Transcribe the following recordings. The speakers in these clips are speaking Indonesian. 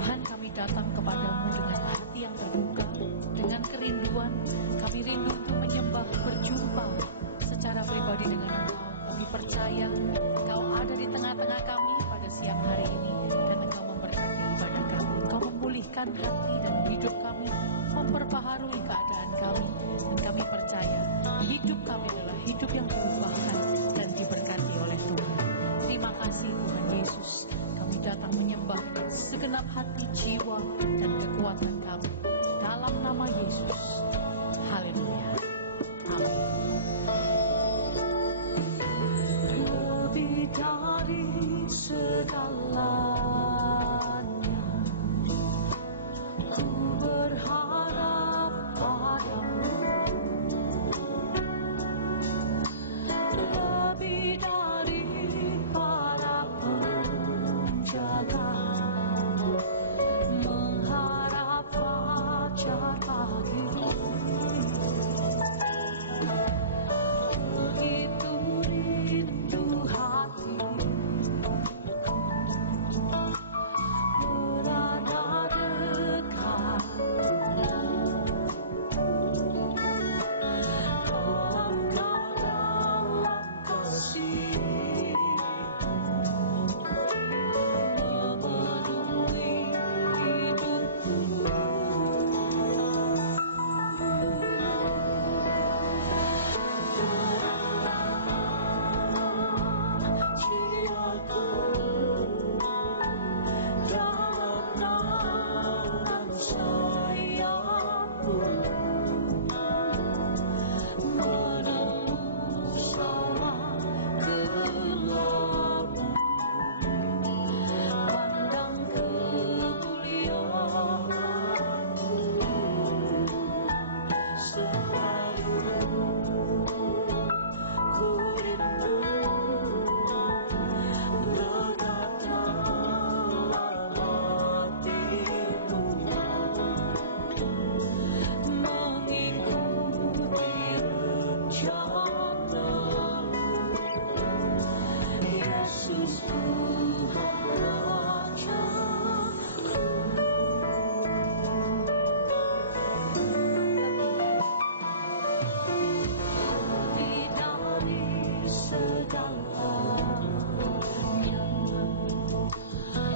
Tuhan, kami datang kepadamu dengan hati yang terbuka, dengan kerinduan. Kami rindu untuk menyembah, berjumpa secara pribadi dengan Engkau. Kami percaya Engkau ada di tengah-tengah kami pada siang hari ini, dan Engkau memberkati ibadah kami. Engkau memulihkan hati dan hidup kami, memperbaharui keadaan kami, dan kami percaya hidup kami adalah hidup yang diubahkan dan diberkati oleh Tuhan. Terima kasih Tuhan Yesus. Kami datang menyembah segenap hati, jiwa, dan kekuatan kami dalam nama Yesus. Haleluya. Amin. Lebih dari segalanya, ku berharap padamu. Lebih dari para penjaga, mengharap fajar pagi. Begitu rindu hati berada dekat dalam kasih, memenuhi hidupku. Jiwaku dalam naungan sayapmu, menembus awan gelapmu. Pandang kemuliaanmu, selalu ku rindu dekat dalam hatimu, mengikuti rencanamu. Yesus Tuhan Raja. Lebih dari segalanya, ku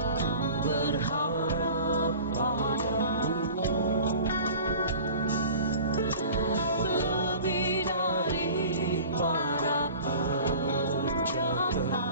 berharap padamu. Lebih dari para penjaga,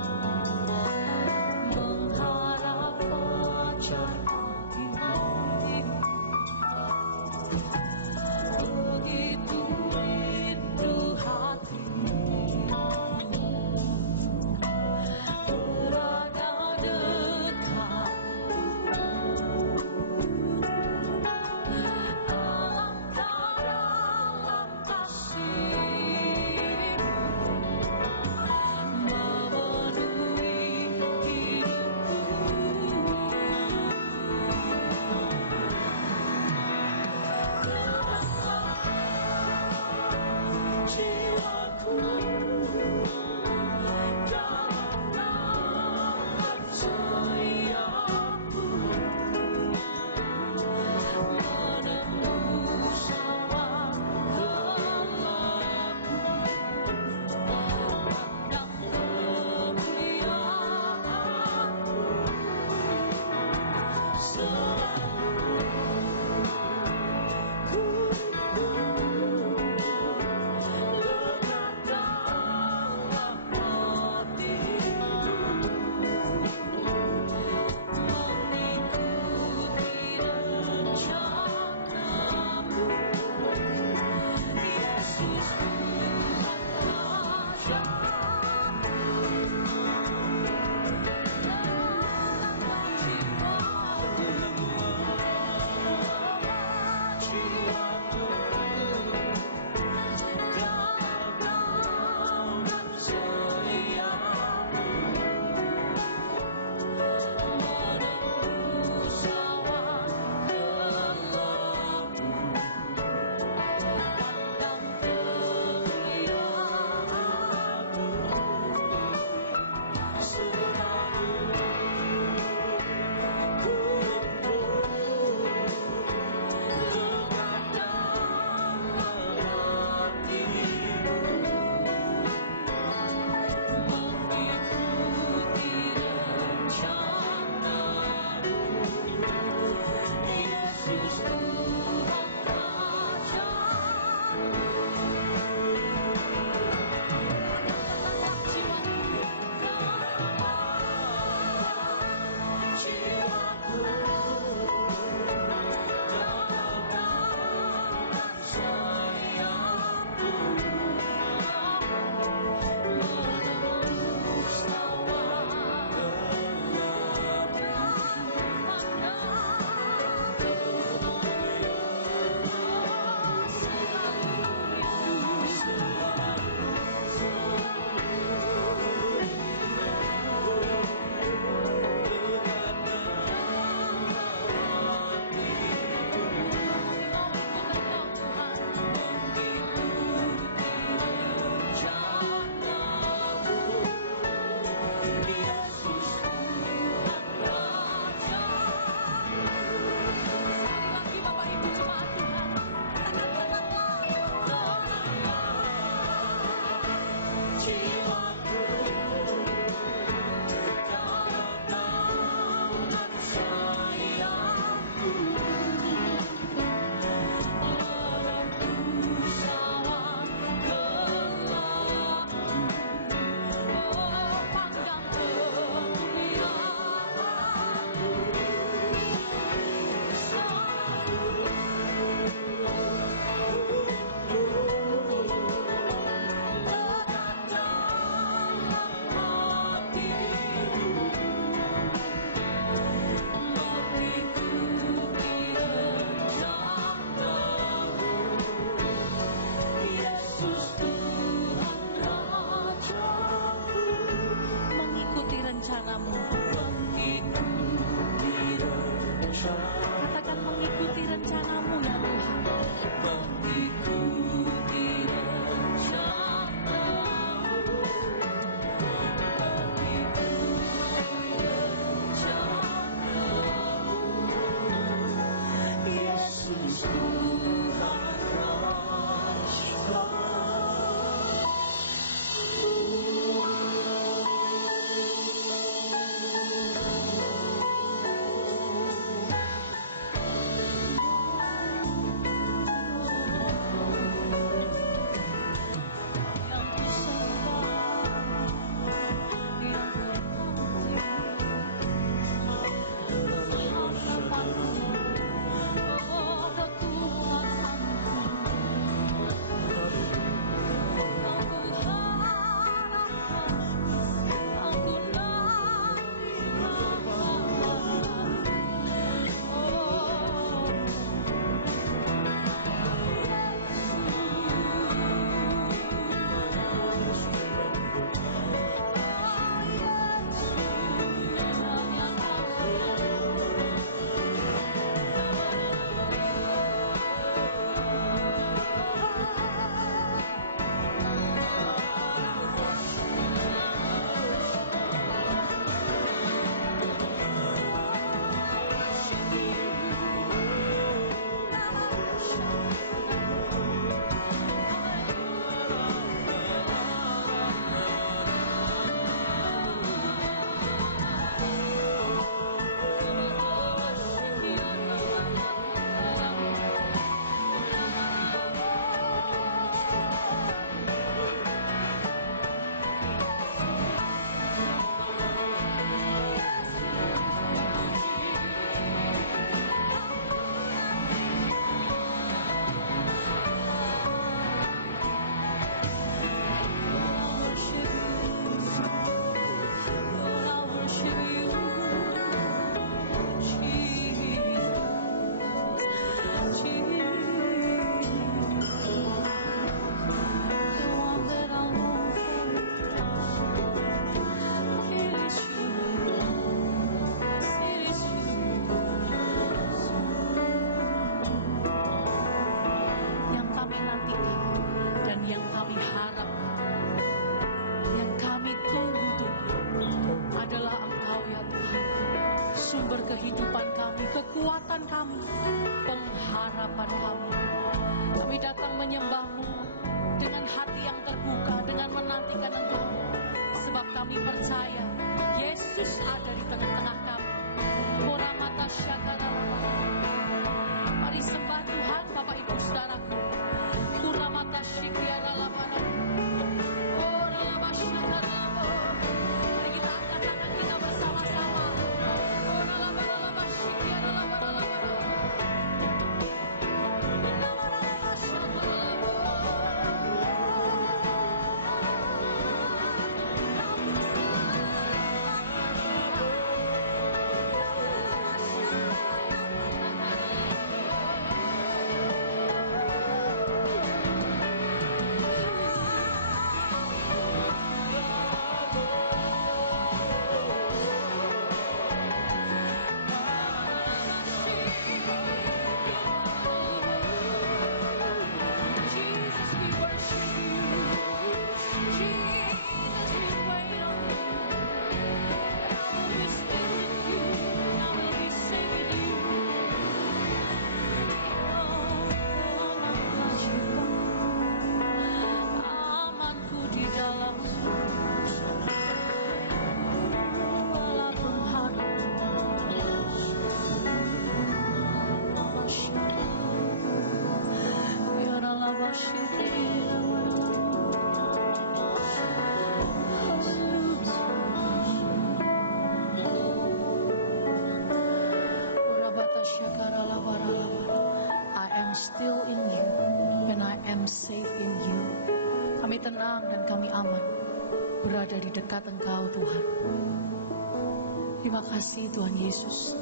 rencanamu. Katakan mengikuti rencanamu ya Tuhan. Mengikuti rencanamu. Yesus Tuhan Raja. Kehidupan kami, kekuatan kami, pengharapan kami. Kami datang menyembah-Mu dengan hati yang terbuka, dengan menantikan Engkau. Sebab kami percaya Yesus ada di tengah-tengah kami. Moramata syakara. Mari sembah Tuhan Bapak Ibu Saudaraku. Kuramata syikiara labana. Oralaba syakara. Mari kita angkat tangan kita bersama-sama. Oralaba syikiara labana labana. Oralaba syakara tenang dan kami aman berada di dekat Engkau Tuhan. Terima kasih Tuhan Yesus.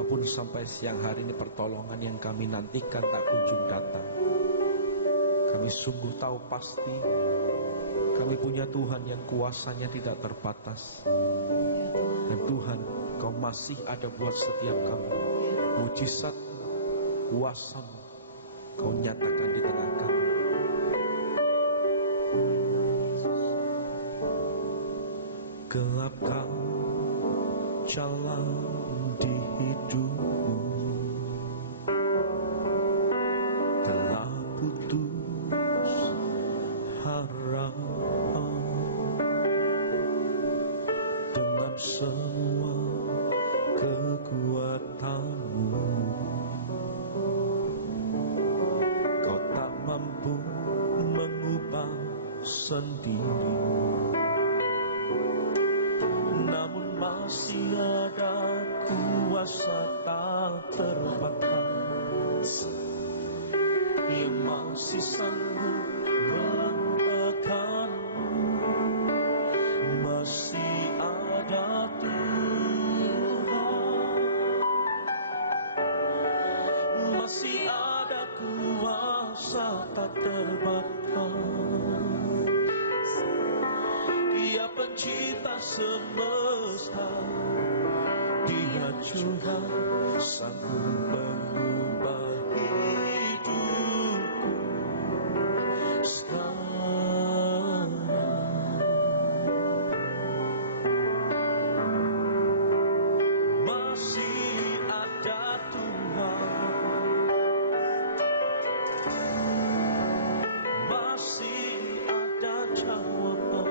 Walaupun sampai siang hari ini pertolongan yang kami nantikan tak kunjung datang, kami sungguh tahu pasti kami punya Tuhan yang kuasanya tidak terbatas. Dan Tuhan, Kau masih ada buat setiap kami. Mujizat, kuasa-Mu Kau nyatakan di tengah kami. Gelapkah jalan di hidupmu, telah putus harapan dengan semua kekuatanmu. Kau tak mampu mengubah sendiri, namun masih ada kuasa tak terbatas yang masih sanggup mengubahkanmu. Masih ada Tuhan, masih ada kuasa tak terbatas. Dia pencipta semesta, Dia juga sanggup mengubah hidupku sekarang. Masih ada Tuhan, masih ada jawaban.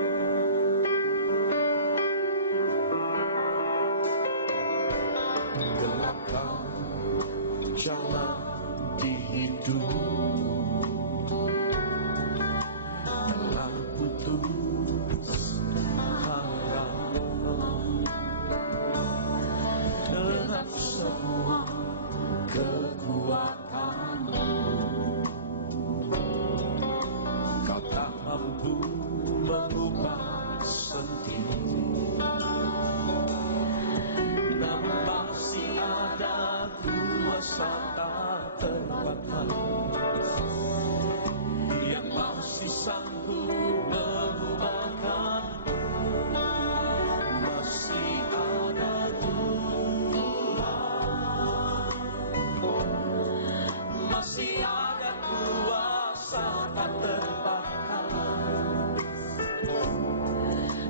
Gelapkah jalan di hidup, telah putus harapan dengan semua kekuatanmu. Kau tak mampu mengubah sendiri, namun masih ada kuasa tak terbatas yang masih sanggup mengubahkanmu. Masih ada Tuhan, masih ada kuasa tak terbatas.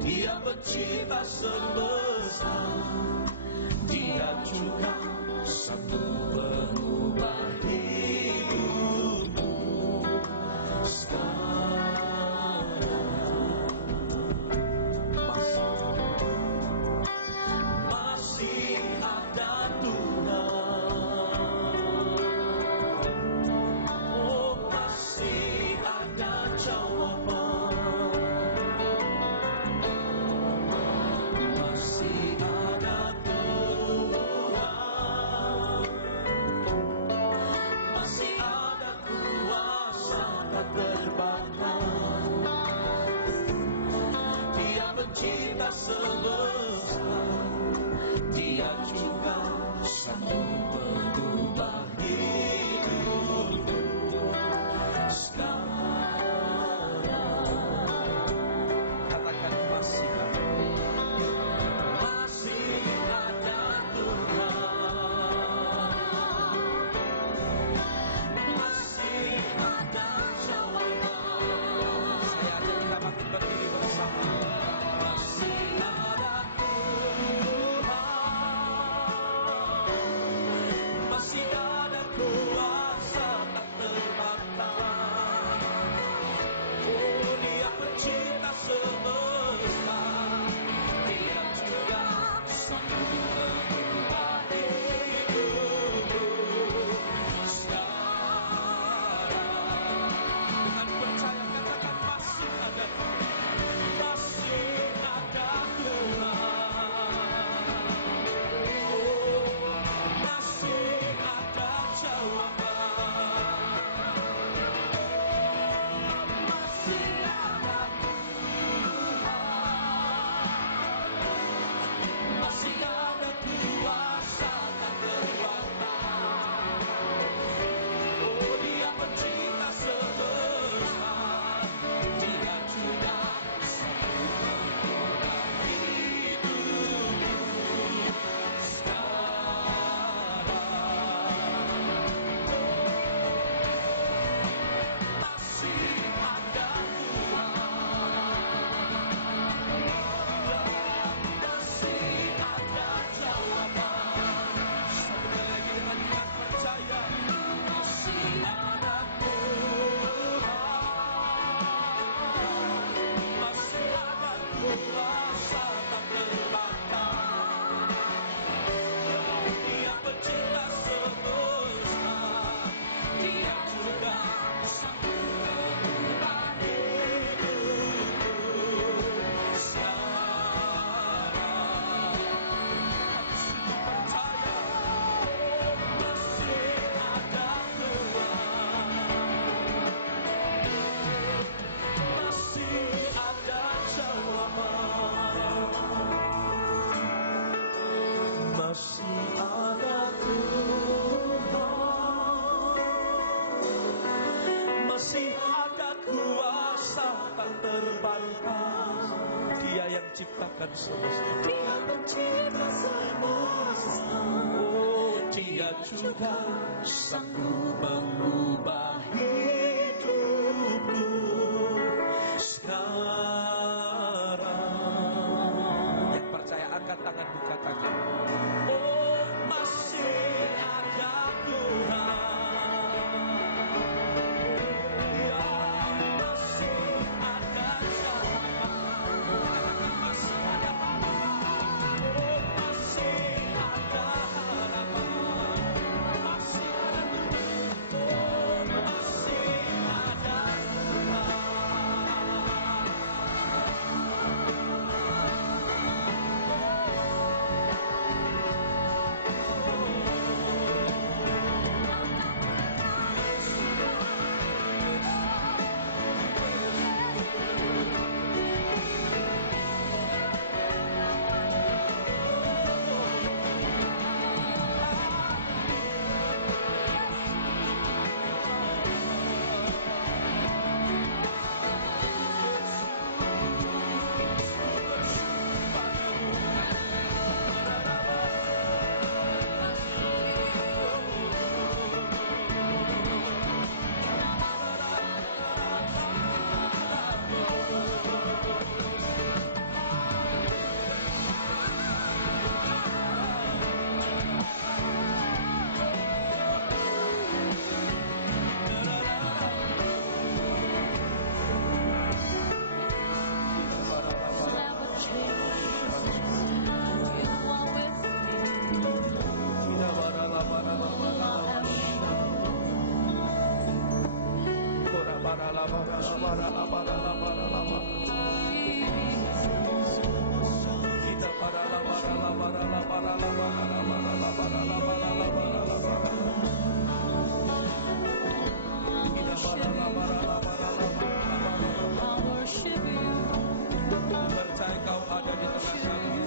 Dia pencipta semesta, Dia juga sanggup mengubah hidupmu sekarang. Masih ada Tuhan, oh masih ada jawaban. Masih ada Tuhan, menciptakan semesta. Dia mencipta semesta. Oh, Dia juga sanggup mengubah hidupku sekarang. Yang percaya angkat tanganmu, katakan, oh masih ada Tuhan, yang masih ada jalan, masih ada harapan, oh masih ada harapan, masih ada Tuhan, oh masih ada Tuhan. Percaya Kau ada di tengah kami.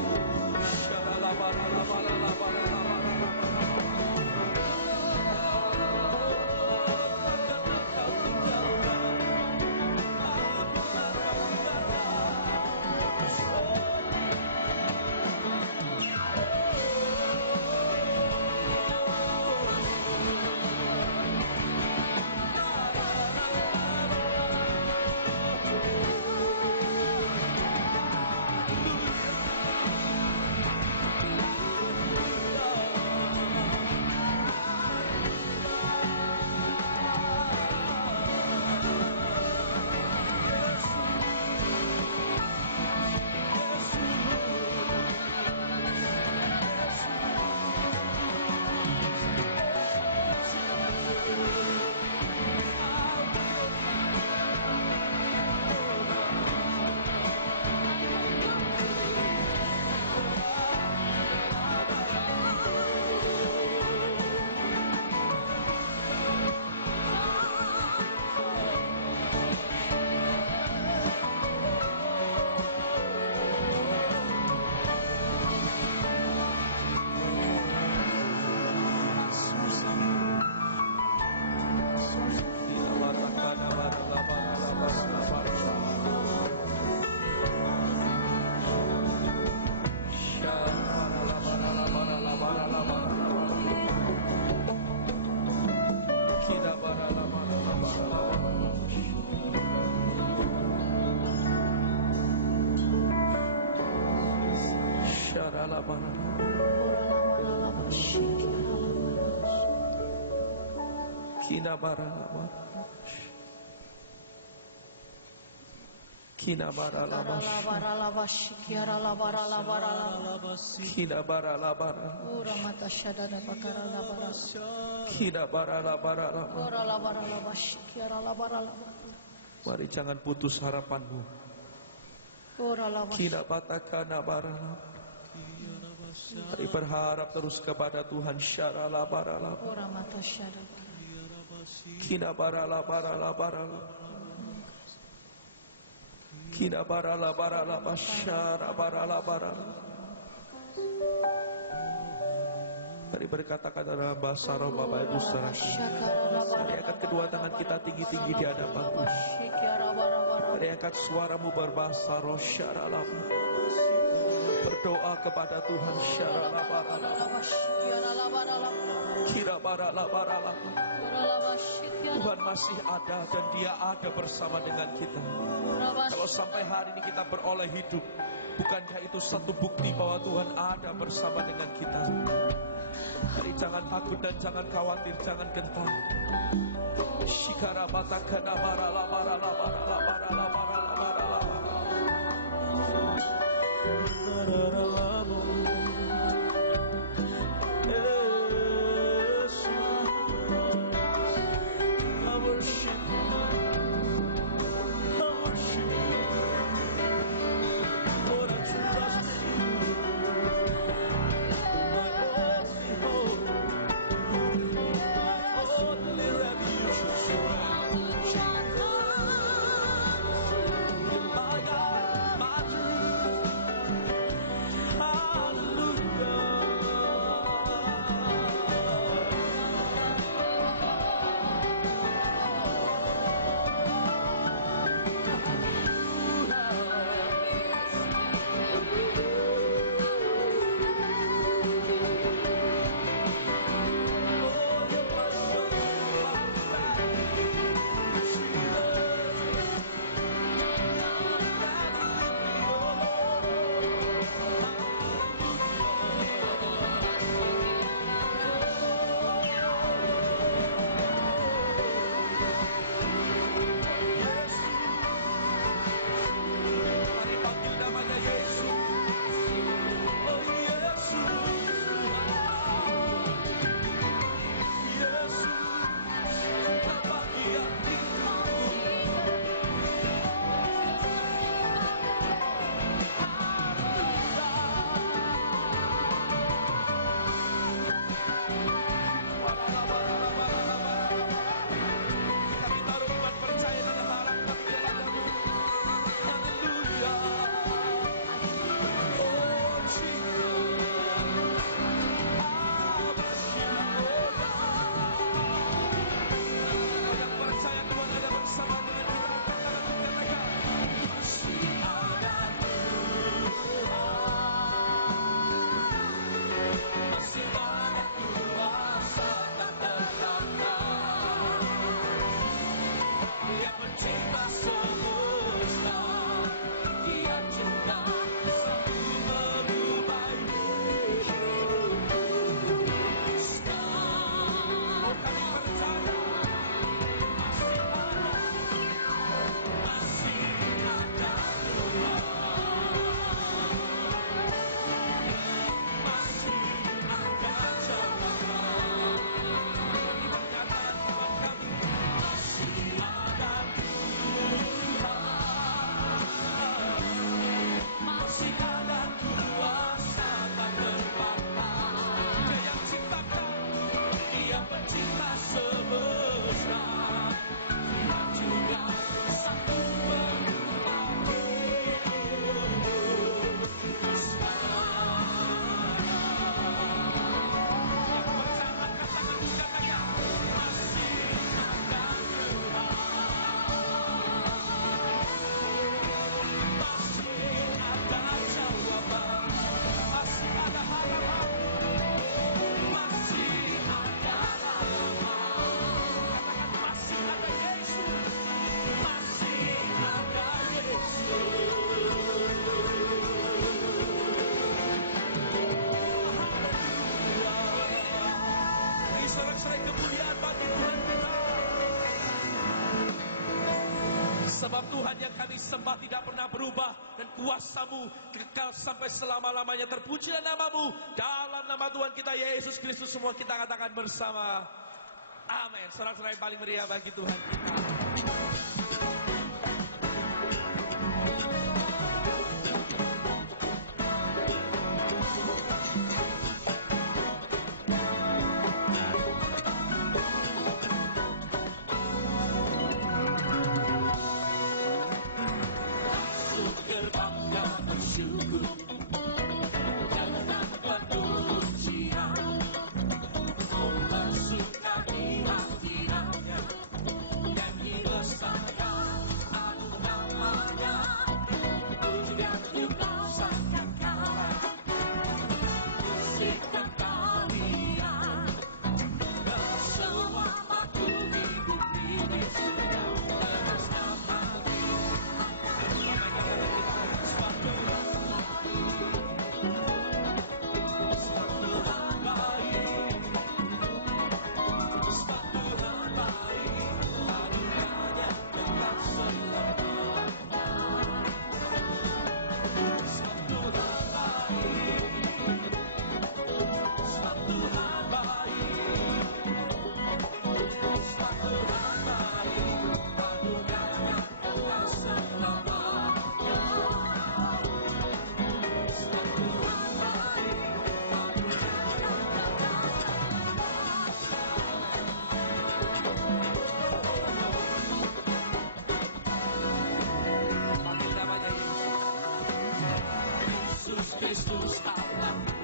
Mari jangan putus harapanmu. Mari berharap terus kepada Tuhan. Mari berkata-kata dalam bahasa roh Bapak Ibu Saudara. Mari angkat kedua tangan kita tinggi-tinggi di hadapan Tuhan. Mari angkat suaramu berbahasa roh. berdoa kepada Tuhan. Tuhan masih ada dan Dia ada bersama dengan kita. Kalau sampai hari ini kita beroleh hidup, bukankah itu satu bukti bahwa Tuhan ada bersama dengan kita? Jadi jangan takut dan jangan khawatir, jangan gentar. Shikara batakana barala barala barala barala barala barala. Sebab Tuhan yang kami sembah tidak pernah berubah, dan kuasa-Mu kekal sampai selama-lamanya. Terpujilah nama-Mu. Dalam nama Tuhan kita Yesus Kristus semua kita katakan bersama, amin. Sorak-sorai paling meriah bagi Tuhan kita. Dan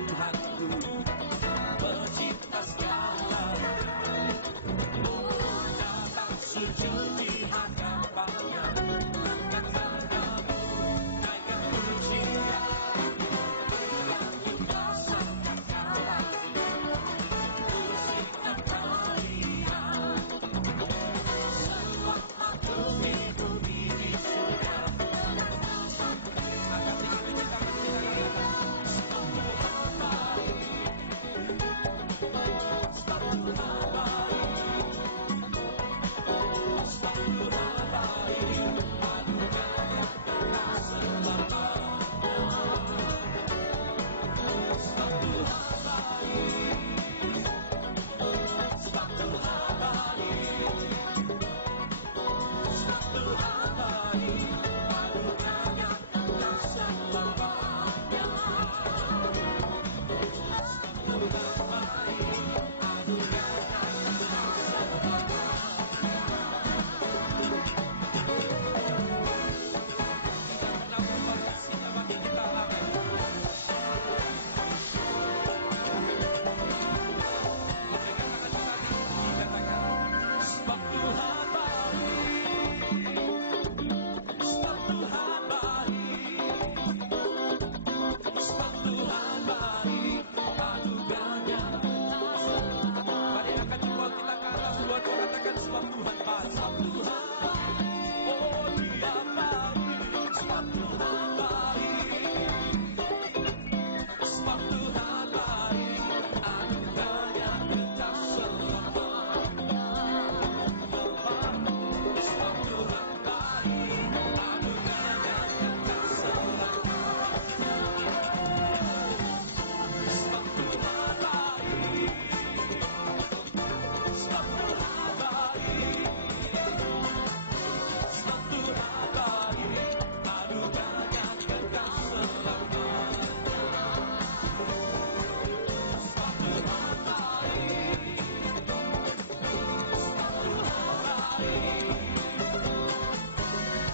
Tuhanku, pencipta segala, datang sujud di hadapannya, dan menamaikan pujian, dengan memasangkan kalah, musik dan tarian, semua makhluk di bumi di surga. Angkat tinggi tangan kita, sebab Tuhan baik, sebab Tuhan baik, sebab Tuhan baik, anugerahnya kekal selamanya. Sebab Tuhan baik, sebab Tuhan baik, sebab Tuhan baik, anugerahnya kekal selamanya. Sebab Tuhan baik, anugerahnya kekal selamanya. Pernah berubah kasihnya bagi kita, amin. Lambaikan tangan kita tinggi, katakan, sebab Tuhan baik, sebab Tuhan baik, sebab Tuhan baik, anugerahnya kekal selamanya. Mari angkat jempol kita ke atas, dua-dua katakan, sebab Tuhan baik, sebab Tuhan baik, oh Dia baik, sebab Tuhan baik, sebab Tuhan baik, anugerahnya kekal selamanya. Sebab Tuhan baik, anugerahnya kekal selamanya. Sebab Tuhan baik, sebab Tuhan baik, sebab Tuhan baik, anugerahnya kekal selamanya. Sebab Tuhan baik, sebab Tuhan baik,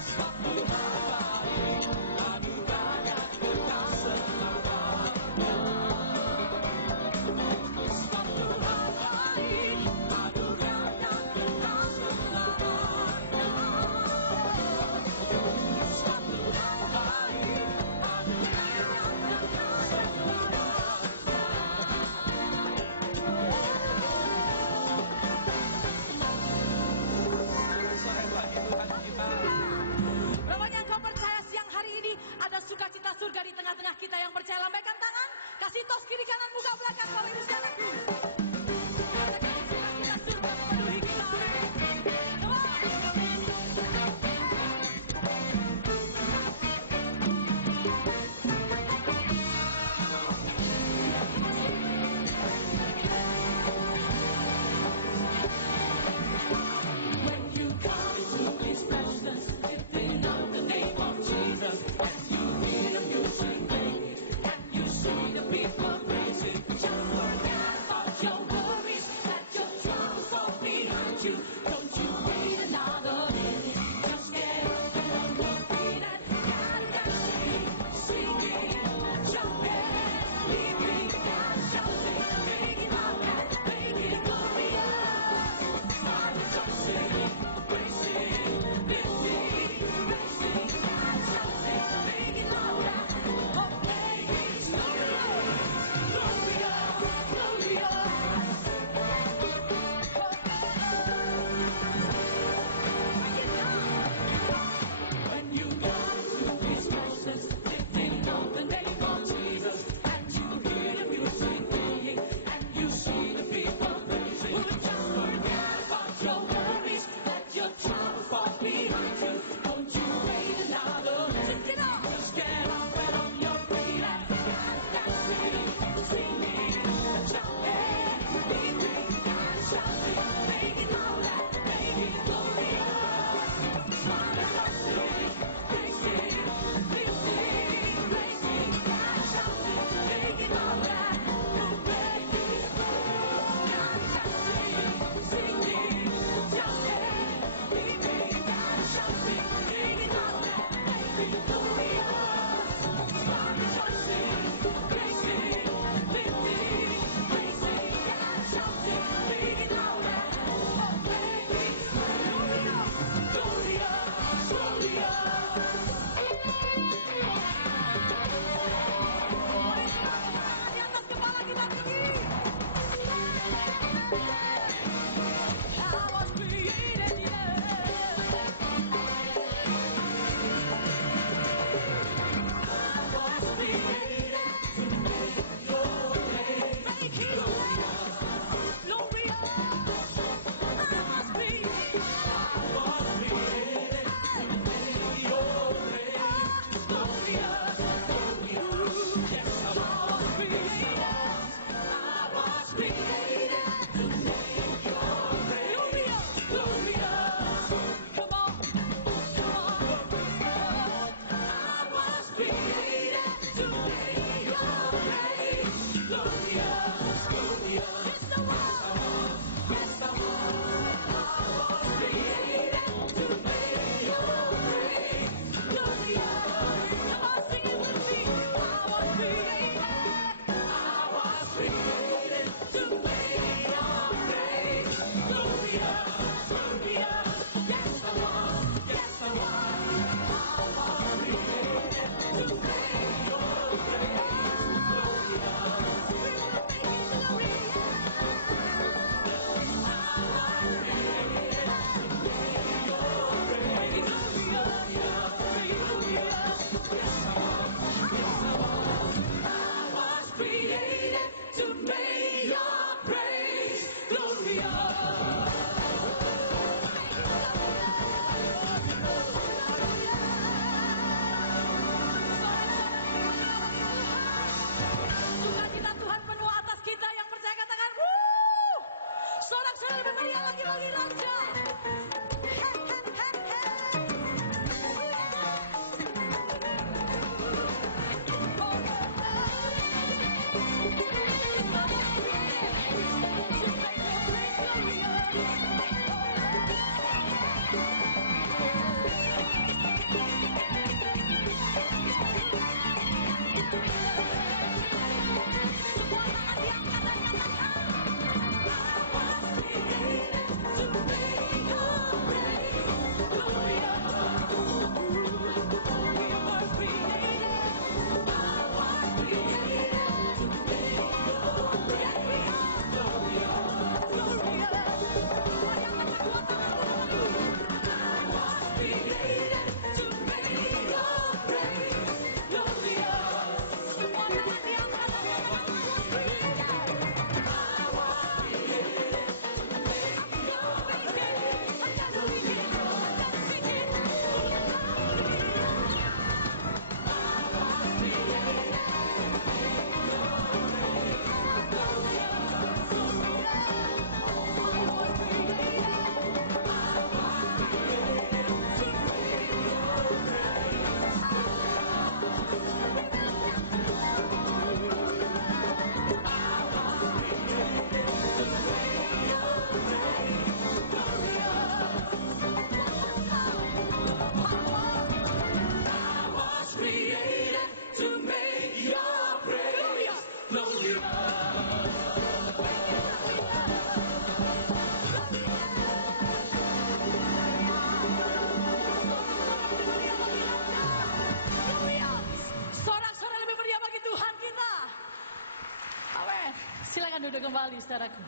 sebab Tuhan baik, anugerahnya kekal selamanya. Sebab Tuhan baik, anugerahnya kekal selamanya. Sebab Tuhan baik, anugerahnya kekal selamanya. Sore bagi Tuhan kita. Berapa yang kau percaya siang hari ini ada sukacita surga di tengah-tengah kita yang percaya? Lambaikan tangan, kasih tos kiri kanan, buka belakang, Bapak Ibu saudaraku. Katakan sukacita surga memenuhi kita. Come on. When you come into His presence, lifting up the name of Jesus, and you hear the music playing, and you see the people praising, just forget about your worries, let your troubles fall behind you. Don't you wait another minute, just get up on your feet and dancing, singing, jumping, leaping and shouting, making loud and making glorious. Smile and rejoicing, praising, lifting, praising and shouting, making loud and making glorious, glorious, glorious. When you come to His presence, lifting up the name of Jesus, and you hear the music playing, and you see the people praising, just forget about your worries, let your troubles fall behind you. Don't you wait another minute, just get up and on your feet and dancing, singing, jumping, leaping and shouting, making loud and making glorious. Smile and dancing, praising, lifting, praising and shouting, making loud and making glorious. Dancing, singing, jumping, leaping and shouting, making loud and making glorious. Smile, rejoicing, praising, bagi-bagi raja. Silakan duduk kembali, saudaraku.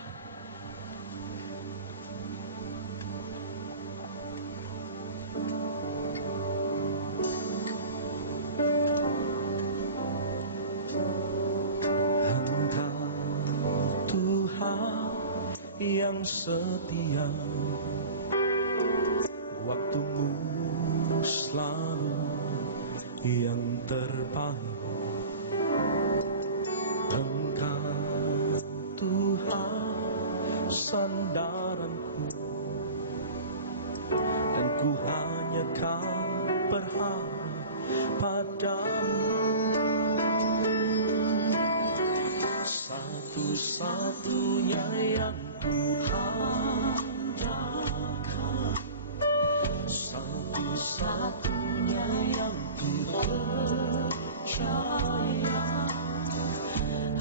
Engkau Tuhan yang setia, waktumu selalu yang terbaik. Engkau Tuhan sandaranku, dan ku hanya kan berharap padamu. Satu-satunya yang ku handalkan, satu-satunya yang ku percaya.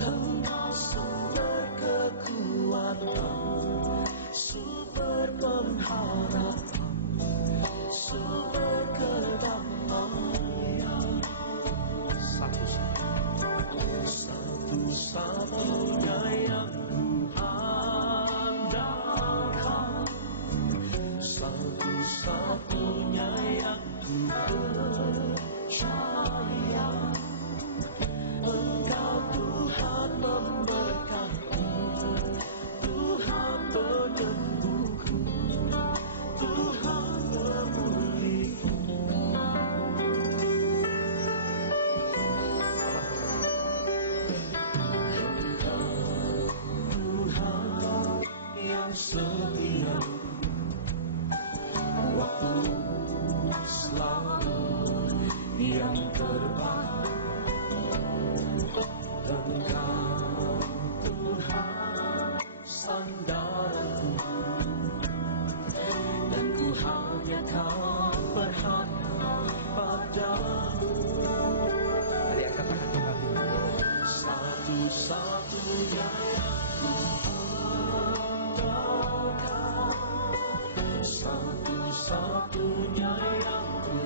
Engkau sumber kekuatan, sumber pengharapan, sumber kedamaian. Satu-satunya yang ku andalkan, satu-satunya yang ku percaya. Engkau Tuhan memberkati, Tuhan penyembuhku, Tuhan memulihkan. Engkau Tuhan yang setia, waktu selalu yang terbaik. Engkau Tuhan sandaranku, dan ku hanya kan berharap padamu. Mari angkat tangan Tuhan. Satu-satunya yang ku andalkan, satu-satunya yang ku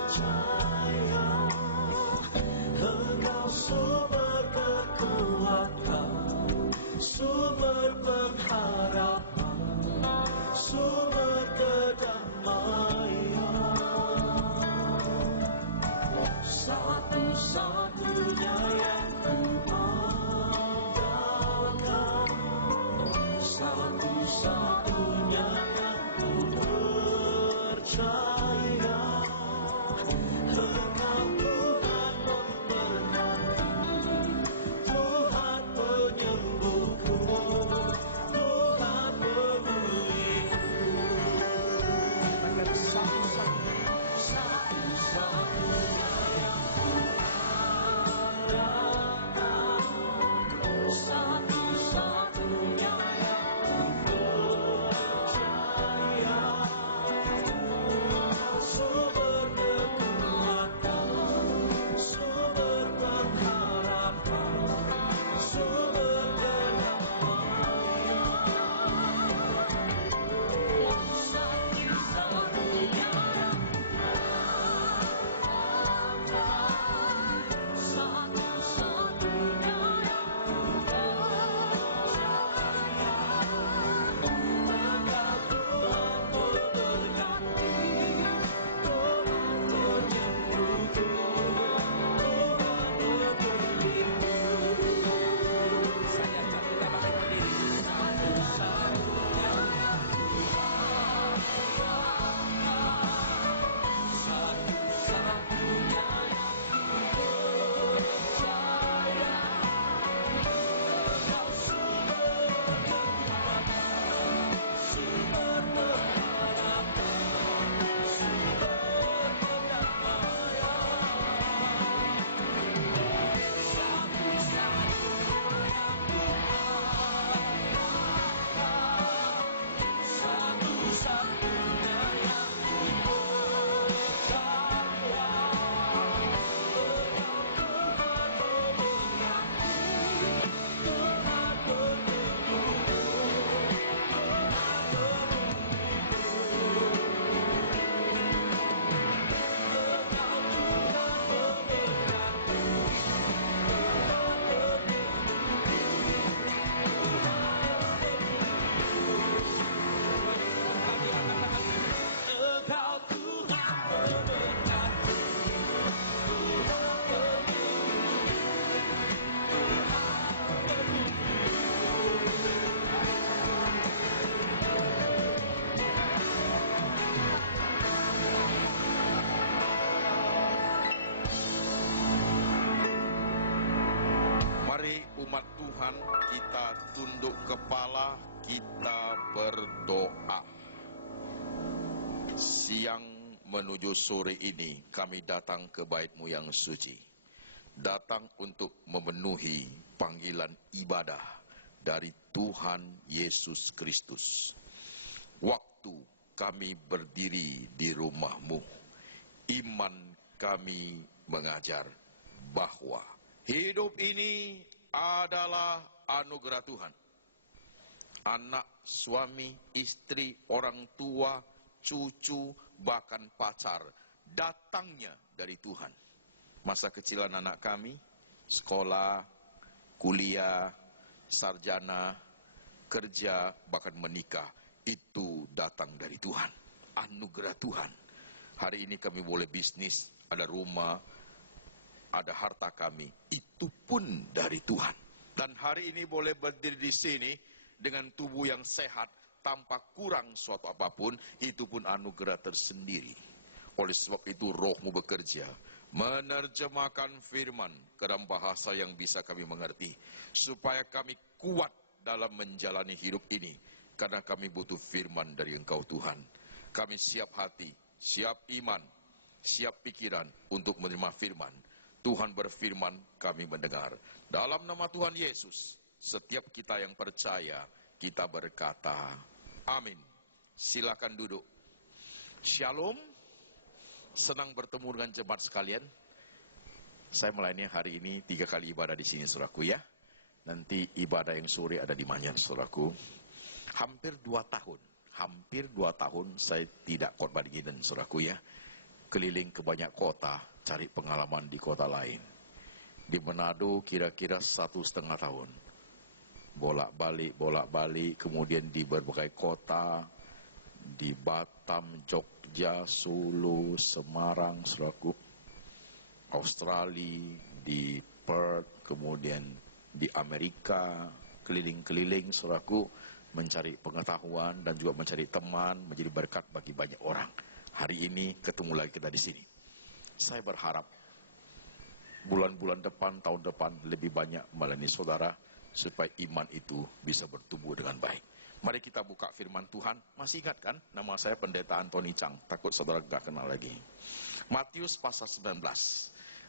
percaya. Engkau sumber kekuatan, sumber pengharapan, sumber kedamaian. Satu-satunya yang ku andalkan, umat Tuhan, kita tunduk kepala, kita berdoa. Siang menuju sore ini kami datang ke bait-Mu yang suci. Datang untuk memenuhi panggilan ibadah dari Tuhan Yesus Kristus. Waktu kami berdiri di rumah-Mu, iman kami mengajar bahwa hidup ini adalah anugerah Tuhan. Anak, suami, istri, orang tua, cucu, bahkan pacar, datangnya dari Tuhan. Masa kecilan anak kami, sekolah, kuliah, sarjana, kerja, bahkan menikah, itu datang dari Tuhan. Anugerah Tuhan. Hari ini kami boleh bisnis, ada rumah, ada harta kami, itu pun dari Tuhan. Dan hari ini boleh berdiri di sini dengan tubuh yang sehat, tanpa kurang suatu apapun, itu pun anugerah tersendiri. Oleh sebab itu Roh-Mu bekerja, menerjemahkan firman ke dalam bahasa yang bisa kami mengerti, supaya kami kuat dalam menjalani hidup ini, karena kami butuh firman dari Engkau Tuhan. Kami siap hati, siap iman, siap pikiran untuk menerima firman. Tuhan berfirman, kami mendengar. Dalam nama Tuhan Yesus, setiap kita yang percaya, kita berkata, amin. Silakan duduk. Shalom. Senang bertemu dengan jemaat sekalian. Saya melayani hari ini 3 kali ibadah di sini, saudaraku ya. Nanti ibadah yang sore ada di Manyar, saudaraku. Hampir 2 tahun saya tidak khotbah di Giden, saudaraku ya. Keliling ke banyak kota, cari pengalaman di kota lain. Di Manado kira-kira 1,5 tahun. Bolak-balik, kemudian di berbagai kota, di Batam, Jogja, Solo, Semarang, saudaraku, Australia, di Perth, kemudian di Amerika, keliling-keliling, saudaraku, mencari pengetahuan dan juga mencari teman, menjadi berkat bagi banyak orang. Hari ini ketemu lagi kita di sini. Saya berharap bulan-bulan depan, tahun depan lebih banyak melayani saudara, supaya iman itu bisa bertumbuh dengan baik. Mari kita buka firman Tuhan. Masih ingat kan? Nama saya Pendeta Antoni Chang. Takut saudara gak kenal lagi. Matius pasal 19.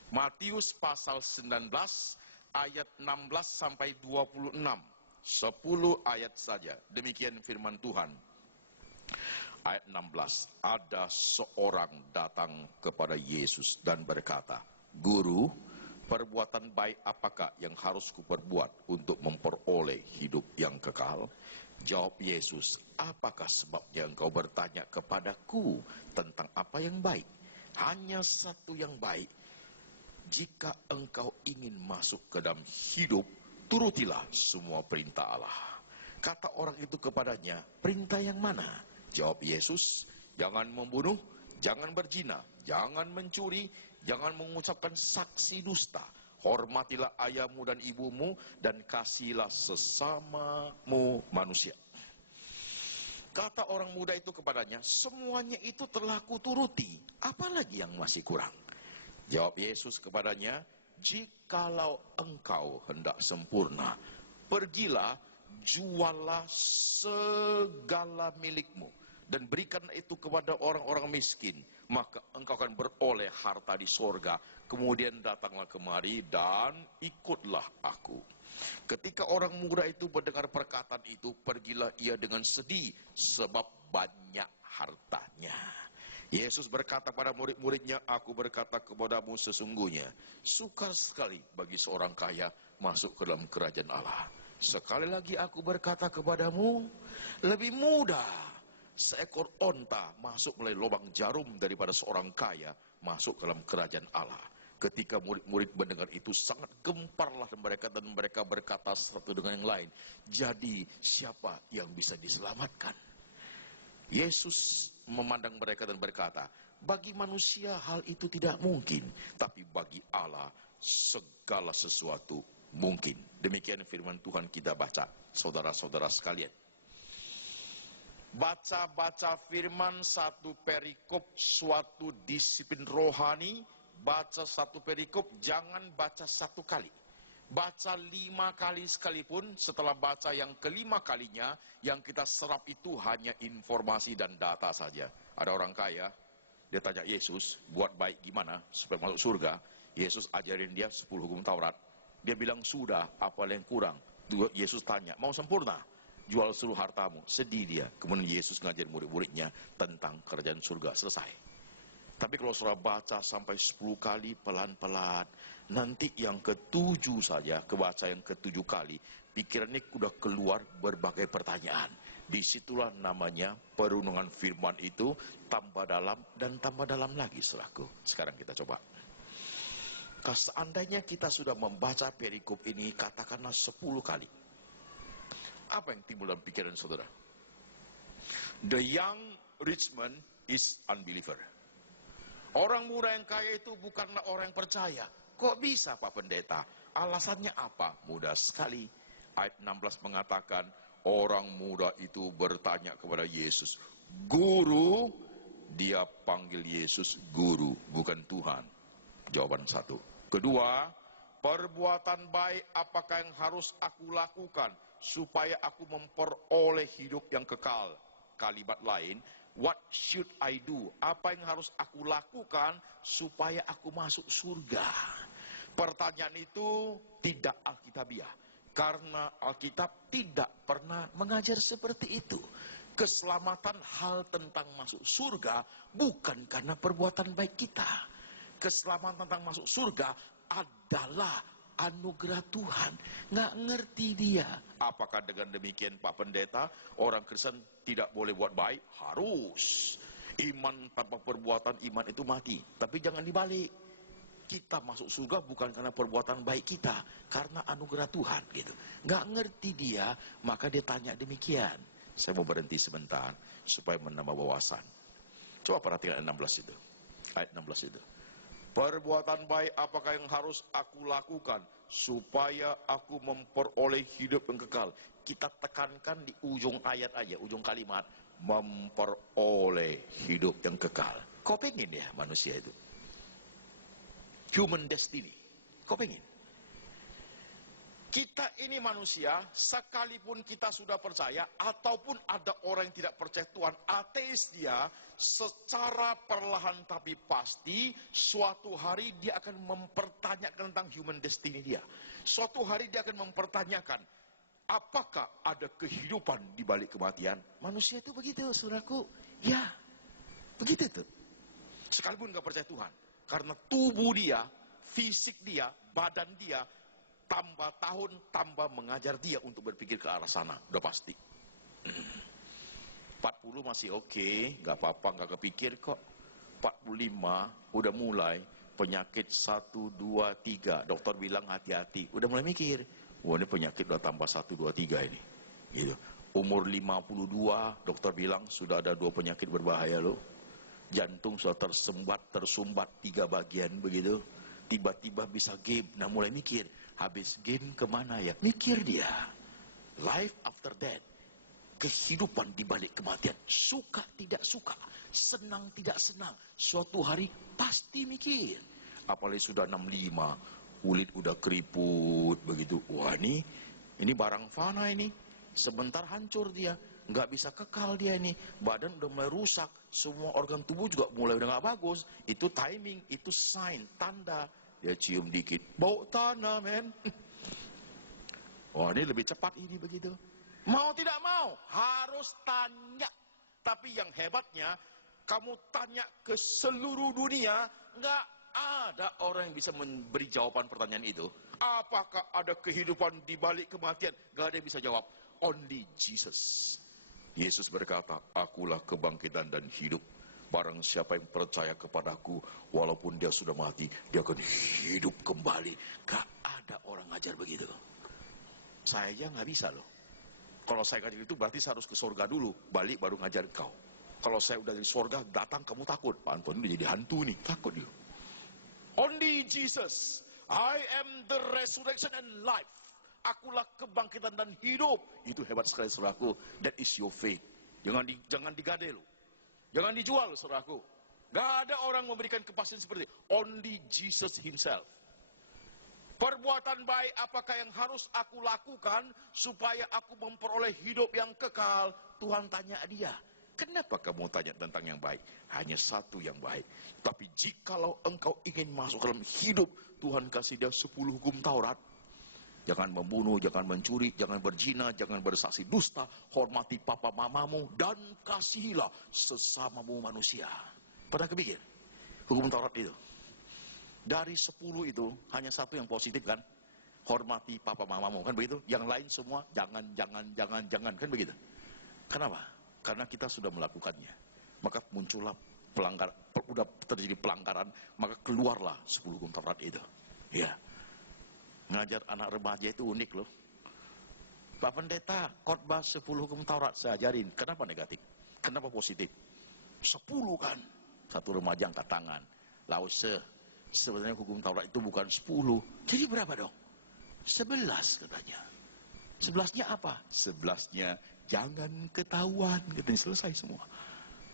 Matius pasal 19 ayat 16 sampai 26. 10 ayat saja. Demikian firman Tuhan. Ayat 16. Ada seorang datang kepada Yesus dan berkata, Guru, perbuatan baik apakah yang harus kuperbuat untuk memperoleh hidup yang kekal? Jawab Yesus, apakah sebabnya engkau bertanya kepadaku tentang apa yang baik? Hanya satu yang baik. Jika engkau ingin masuk ke dalam hidup, turutilah semua perintah Allah. Kata orang itu kepadanya, perintah yang mana? Jawab Yesus, jangan membunuh, jangan berzina, jangan mencuri, jangan mengucapkan saksi dusta. Hormatilah ayahmu dan ibumu, dan kasihilah sesamamu manusia. Kata orang muda itu kepadanya, semuanya itu telah kuturuti, apalagi yang masih kurang? Jawab Yesus kepadanya, jikalau engkau hendak sempurna, pergilah, jualah segala milikmu, dan berikan itu kepada orang-orang miskin, maka engkau akan beroleh harta di sorga. Kemudian datanglah kemari dan ikutlah aku. Ketika orang muda itu mendengar perkataan itu, pergilah ia dengan sedih, sebab banyak hartanya. Yesus berkata pada murid-muridnya, aku berkata kepadamu sesungguhnya, sukar sekali bagi seorang kaya masuk ke dalam kerajaan Allah. Sekali lagi aku berkata kepadamu, lebih mudah seekor onta masuk melalui lubang jarum daripada seorang kaya masuk ke dalam kerajaan Allah. Ketika murid-murid mendengar itu, sangat gemparlah mereka, dan mereka berkata satu dengan yang lain, jadi siapa yang bisa diselamatkan? Yesus memandang mereka dan berkata, bagi manusia hal itu tidak mungkin, tapi bagi Allah segala sesuatu mungkin. Demikian firman Tuhan kita baca, saudara-saudara sekalian. Baca-baca firman satu perikop suatu disiplin rohani. Baca satu perikop, jangan baca satu kali. Baca 5 kali sekalipun, setelah baca yang kelima kalinya, yang kita serap itu hanya informasi dan data saja. Ada orang kaya, dia tanya Yesus, buat baik gimana supaya masuk surga? Yesus ajarin dia 10 hukum Taurat. Dia bilang, sudah, apa yang kurang? Yesus tanya, mau sempurna? Jual seluruh hartamu. Sedih dia. Kemudian Yesus ngajar murid-muridnya tentang kerajaan surga. Selesai. Tapi kalau saudara baca sampai 10 kali pelan-pelan, nanti yang ke-7 saja, kebaca yang ke-7 kali, pikirannya udah keluar berbagai pertanyaan. Disitulah namanya perundungan firman itu tambah dalam dan tambah dalam lagi, saudaraku. Sekarang kita coba. Seandainya kita sudah membaca perikop ini, katakanlah 10 kali. Apa yang timbul dalam pikiran saudara? The young rich man is unbeliever. Orang muda yang kaya itu bukanlah orang yang percaya. Kok bisa Pak Pendeta? Alasannya apa? Mudah sekali. Ayat 16 mengatakan, orang muda itu bertanya kepada Yesus, Guru, dia panggil Yesus Guru, bukan Tuhan. Jawaban 1. Kedua, perbuatan baik apakah yang harus aku lakukan supaya aku memperoleh hidup yang kekal? Kalimat lain, what should I do? Apa yang harus aku lakukan supaya aku masuk surga? Pertanyaan itu tidak alkitabiah. Karena Alkitab tidak pernah mengajar seperti itu. Keselamatan hal tentang masuk surga bukan karena perbuatan baik kita. Keselamatan tentang masuk surga adalah anugerah Tuhan. Nggak ngerti dia. Apakah dengan demikian Pak Pendeta, orang Kristen tidak boleh buat baik? Harus. Iman tanpa perbuatan, iman itu mati. Tapi jangan dibalik. Kita masuk surga bukan karena perbuatan baik kita, karena anugerah Tuhan gitu. Nggak ngerti dia, maka dia tanya demikian. Saya mau berhenti sebentar supaya menambah wawasan. Coba perhatikan ayat 16 itu. Ayat 16 itu. Perbuatan baik apakah yang harus aku lakukan supaya aku memperoleh hidup yang kekal? Kita tekankan di ujung ayat aja, ujung kalimat, memperoleh hidup yang kekal. Kau pengen ya manusia itu? Human destiny. Kau pengen? Kita ini manusia, sekalipun kita sudah percaya, ataupun ada orang yang tidak percaya Tuhan, ateis dia, secara perlahan tapi pasti, suatu hari dia akan mempertanyakan tentang human destiny dia. Suatu hari dia akan mempertanyakan, apakah ada kehidupan di balik kematian? Manusia itu begitu, saudaraku. Ya, begitu tuh. Sekalipun gak percaya Tuhan. Karena tubuh dia, fisik dia, badan dia, tambah tahun, tambah mengajar dia untuk berpikir ke arah sana. Udah pasti. 40 masih oke, gak apa-apa, gak kepikir kok. 45 udah mulai penyakit 1, 2, 3. Dokter bilang hati-hati. Udah mulai mikir. Wah ini penyakit udah tambah 1, 2, 3 ini. Gitu. Umur 52, dokter bilang sudah ada 2 penyakit berbahaya loh. Jantung sudah tersumbat 3 bagian begitu. Tiba-tiba bisa game. Nah mulai mikir, habis game kemana ya? Mikir dia. Life after death. Kehidupan di balik kematian. Suka tidak suka. Senang tidak senang. Suatu hari pasti mikir. Apalagi sudah 65. Kulit udah keriput begitu. Wah ini barang fana ini. Sebentar hancur dia. Nggak bisa kekal dia ini. Badan udah mulai rusak. Semua organ tubuh juga mulai udah nggak bagus. Itu timing, itu sign, tanda. Dia cium dikit. Bau tanah, men. Wah, ini lebih cepat ini begitu. Mau tidak mau, harus tanya. Tapi yang hebatnya, kamu tanya ke seluruh dunia, nggak ada orang yang bisa memberi jawaban pertanyaan itu. Apakah ada kehidupan di balik kematian? Nggak ada yang bisa jawab. Only Jesus. Yesus berkata, akulah kebangkitan dan hidup. Barang siapa yang percaya kepadaku, walaupun dia sudah mati, dia akan hidup kembali. Gak ada orang ngajar begitu. Saya aja gak bisa loh. Kalau saya ngajar itu berarti saya harus ke surga dulu, balik baru ngajar kau. Kalau saya udah dari surga, datang kamu takut. Pak Anton udah jadi hantu nih, takut dia. Only Jesus, I am the resurrection and life. Akulah kebangkitan dan hidup. Itu hebat sekali saudaraku. That is your faith. Jangan digade lo. Jangan dijual saudaraku. Gak ada orang memberikan kepastian seperti itu. Only Jesus himself. Perbuatan baik apakah yang harus aku lakukan supaya aku memperoleh hidup yang kekal? Tuhan tanya dia, kenapa kamu tanya tentang yang baik? Hanya satu yang baik. Tapi jikalau engkau ingin masuk dalam hidup, Tuhan kasih dia 10 hukum Taurat. Jangan membunuh, jangan mencuri, jangan berzina, jangan bersaksi dusta, hormati papa mamamu, dan kasihilah sesamamu manusia. Pernah kepikir? Hukum Taurat itu. Dari 10 itu, hanya satu yang positif kan? Hormati papa mamamu, kan begitu? Yang lain semua, jangan, kan begitu? Kenapa? Karena kita sudah melakukannya. Maka muncullah udah terjadi pelanggaran, maka keluarlah 10 hukum Taurat itu. Ya. Ngajar anak remaja itu unik loh. Pak Pendeta, khotbah 10 hukum Taurat saya ajarin. Kenapa negatif? Kenapa positif? 10 kan? Satu remaja angkat tangan. Lause, sebenarnya hukum Taurat itu bukan 10. Jadi berapa dong? 11 katanya. 11-nya apa? 11-nya jangan ketahuan. Katanya selesai semua.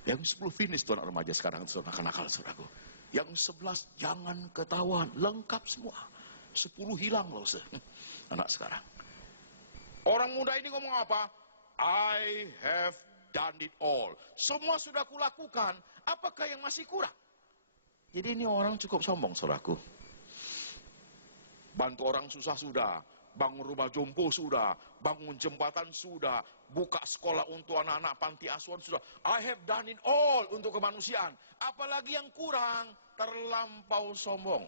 Yang 10 finish tuh anak remaja sekarang. Nakal-nakal saudaraku. Yang 11 jangan ketahuan. Lengkap semua. 10 hilang loh anak sekarang. Orang muda ini ngomong apa? I have done it all. Semua sudah kulakukan. Apakah yang masih kurang? Jadi ini orang cukup sombong saudaraku. Bantu orang susah sudah, bangun rumah jompo sudah, bangun jembatan sudah, buka sekolah untuk anak-anak panti asuhan sudah. I have done it all untuk kemanusiaan. Apalagi yang kurang? Terlampau sombong.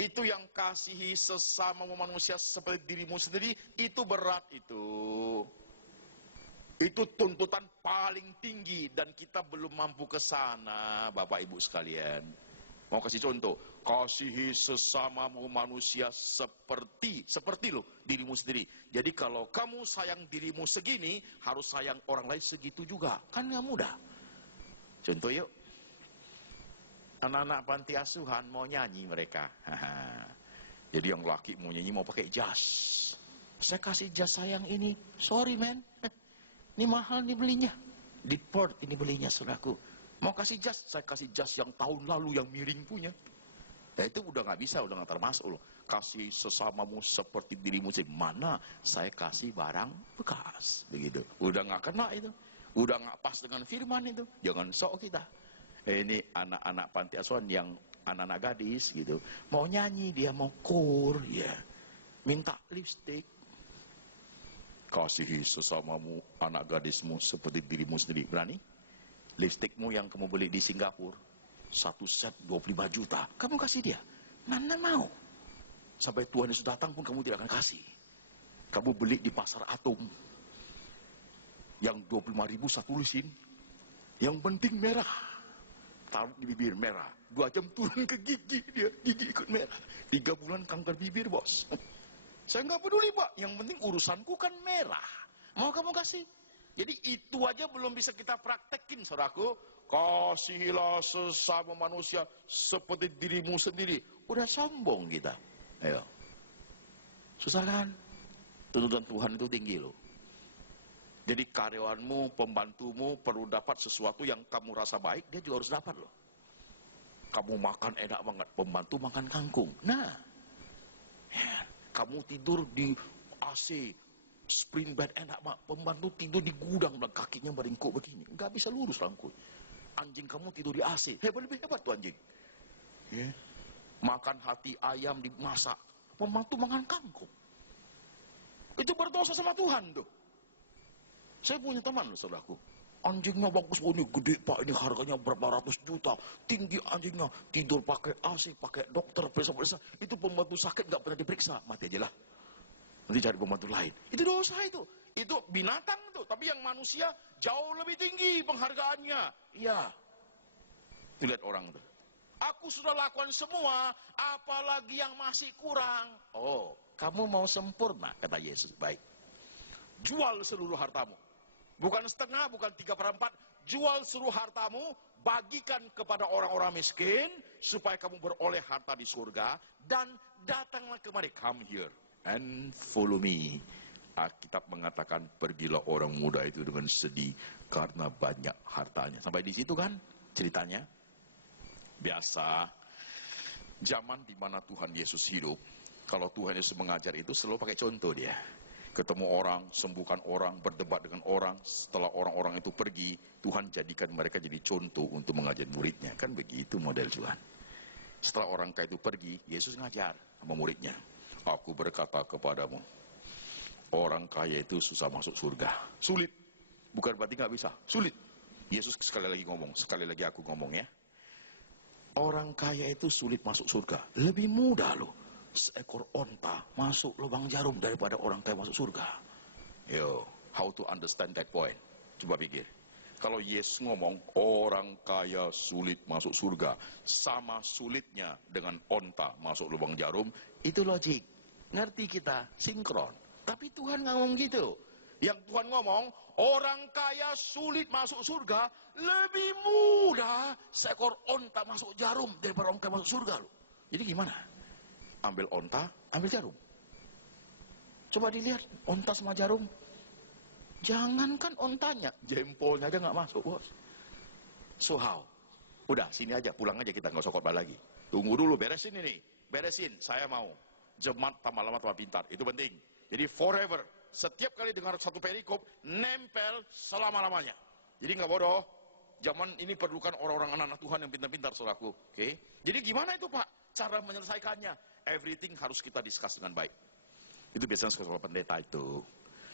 Itu yang kasihi sesama manusia seperti dirimu sendiri, itu berat itu. Itu tuntutan paling tinggi dan kita belum mampu ke sana, Bapak Ibu sekalian. Mau kasih contoh, kasihi sesama manusia seperti lo dirimu sendiri. Jadi kalau kamu sayang dirimu segini, harus sayang orang lain segitu juga. Kan nggak mudah. Contoh yuk. Anak-anak panti asuhan mau nyanyi mereka. Jadi yang laki mau nyanyi mau pakai jas. Saya kasih jas sayang ini. Sorry man. Ini mahal nih belinya. Di Port ini belinya saudaraku. Mau kasih jas, saya kasih jas yang tahun lalu yang miring punya. Ya itu udah nggak bisa, udah nggak termasuk loh. Kasih sesamamu seperti dirimu sendiri. Mana saya kasih barang bekas. Begitu. Udah nggak kena itu. Udah nggak pas dengan firman itu. Jangan sok kita. Ini anak-anak panti asuhan yang anak-anak gadis gitu. Mau nyanyi, dia mau kur, ya. Minta lipstick. Kasihi sesamamu, anak gadismu seperti dirimu sendiri. Berani? Lipstickmu yang kamu beli di Singapura, 1 set 25 juta. Kamu kasih dia. Mana mau? Sampai Tuhan Yesus datang pun kamu tidak akan kasih. Kamu beli di pasar Atom. Yang 25.000 satu lusin. Yang penting merah. Taruh di bibir merah. 2 jam turun ke gigi dia. Gigi ikut merah. 3 bulan kanker bibir bos. Saya nggak peduli pak. Yang penting urusanku kan merah. Mau kamu kasih? Jadi itu aja belum bisa kita praktekin saudaraku. Kasihilah sesama manusia seperti dirimu sendiri. Udah sombong kita. Ayo. Susah kan? Tuntutan Tuhan itu tinggi loh. Jadi karyawanmu, pembantumu perlu dapat sesuatu yang kamu rasa baik, dia juga harus dapat loh. Kamu makan enak banget, pembantu makan kangkung. Nah, ya, kamu tidur di AC, spring bed enak banget, pembantu tidur di gudang, kakinya meringkuk begini, nggak bisa lurus rangkul. Anjing kamu tidur di AC, lebih hebat tuh anjing. Ya. Makan hati ayam dimasak, pembantu makan kangkung. Itu berdosa sama Tuhan tuh. Saya punya teman loh saudaraku. Anjingnya bagus, ini gede pak, ini harganya berapa ratus juta. Tinggi anjingnya, tidur pakai AC, pakai dokter, periksa-periksa. Itu pembantu sakit nggak pernah diperiksa, mati aja lah. Nanti cari pembantu lain. Itu dosa itu. Itu binatang tuh, tapi yang manusia jauh lebih tinggi penghargaannya. Iya. Itu lihat orang tuh. Aku sudah lakukan semua, apalagi yang masih kurang. Oh, kamu mau sempurna, kata Yesus. Baik. Jual seluruh hartamu. Bukan setengah, bukan 3/4. Jual seluruh hartamu, bagikan kepada orang-orang miskin, supaya kamu beroleh harta di surga, dan datanglah kemari, come here, and follow me. Alkitab mengatakan, pergilah orang muda itu dengan sedih, karena banyak hartanya. Sampai di situ kan ceritanya. Biasa, Zaman di mana Tuhan Yesus hidup, kalau Tuhan Yesus mengajar itu selalu pakai contoh dia. Ketemu orang, sembuhkan orang, berdebat dengan orang. Setelah orang-orang itu pergi, Tuhan jadikan mereka jadi contoh untuk mengajar muridnya. Kan begitu model Tuhan. Setelah orang kaya itu pergi, Yesus ngajar sama muridnya. Aku berkata kepadamu, orang kaya itu susah masuk surga. Sulit. Bukan berarti nggak bisa. Sulit. Yesus sekali lagi ngomong, sekali lagi aku ngomong ya. Orang kaya itu sulit masuk surga. Lebih mudah loh seekor onta masuk lubang jarum daripada orang kaya masuk surga. Yo, how to understand that point? Coba pikir. Kalau Yesus ngomong orang kaya sulit masuk surga, sama sulitnya dengan onta masuk lubang jarum, itu logik. Ngerti kita, sinkron. Tapi Tuhan nggak ngomong gitu. Yang Tuhan ngomong, orang kaya sulit masuk surga, lebih mudah seekor onta masuk jarum daripada orang kaya masuk surga loh. Jadi gimana? Ambil onta, ambil jarum. Coba dilihat, onta sama jarum. Jangankan ontanya, jempolnya aja nggak masuk, bos. So how? Udah, sini aja, pulang aja kita, nggak usah khotbah lagi. Tunggu dulu, beresin ini. Beresin, saya mau. Jemaat tambah lama tambah pintar, itu penting. Jadi forever, setiap kali dengar satu perikop, nempel selama-lamanya. Jadi nggak bodoh. Zaman ini perlukan orang-orang anak-anak Tuhan yang pintar-pintar, saudaraku. Oke? Jadi gimana itu, Pak? Cara menyelesaikannya? Everything harus kita discuss dengan baik. Itu biasanya sekolah pendeta itu.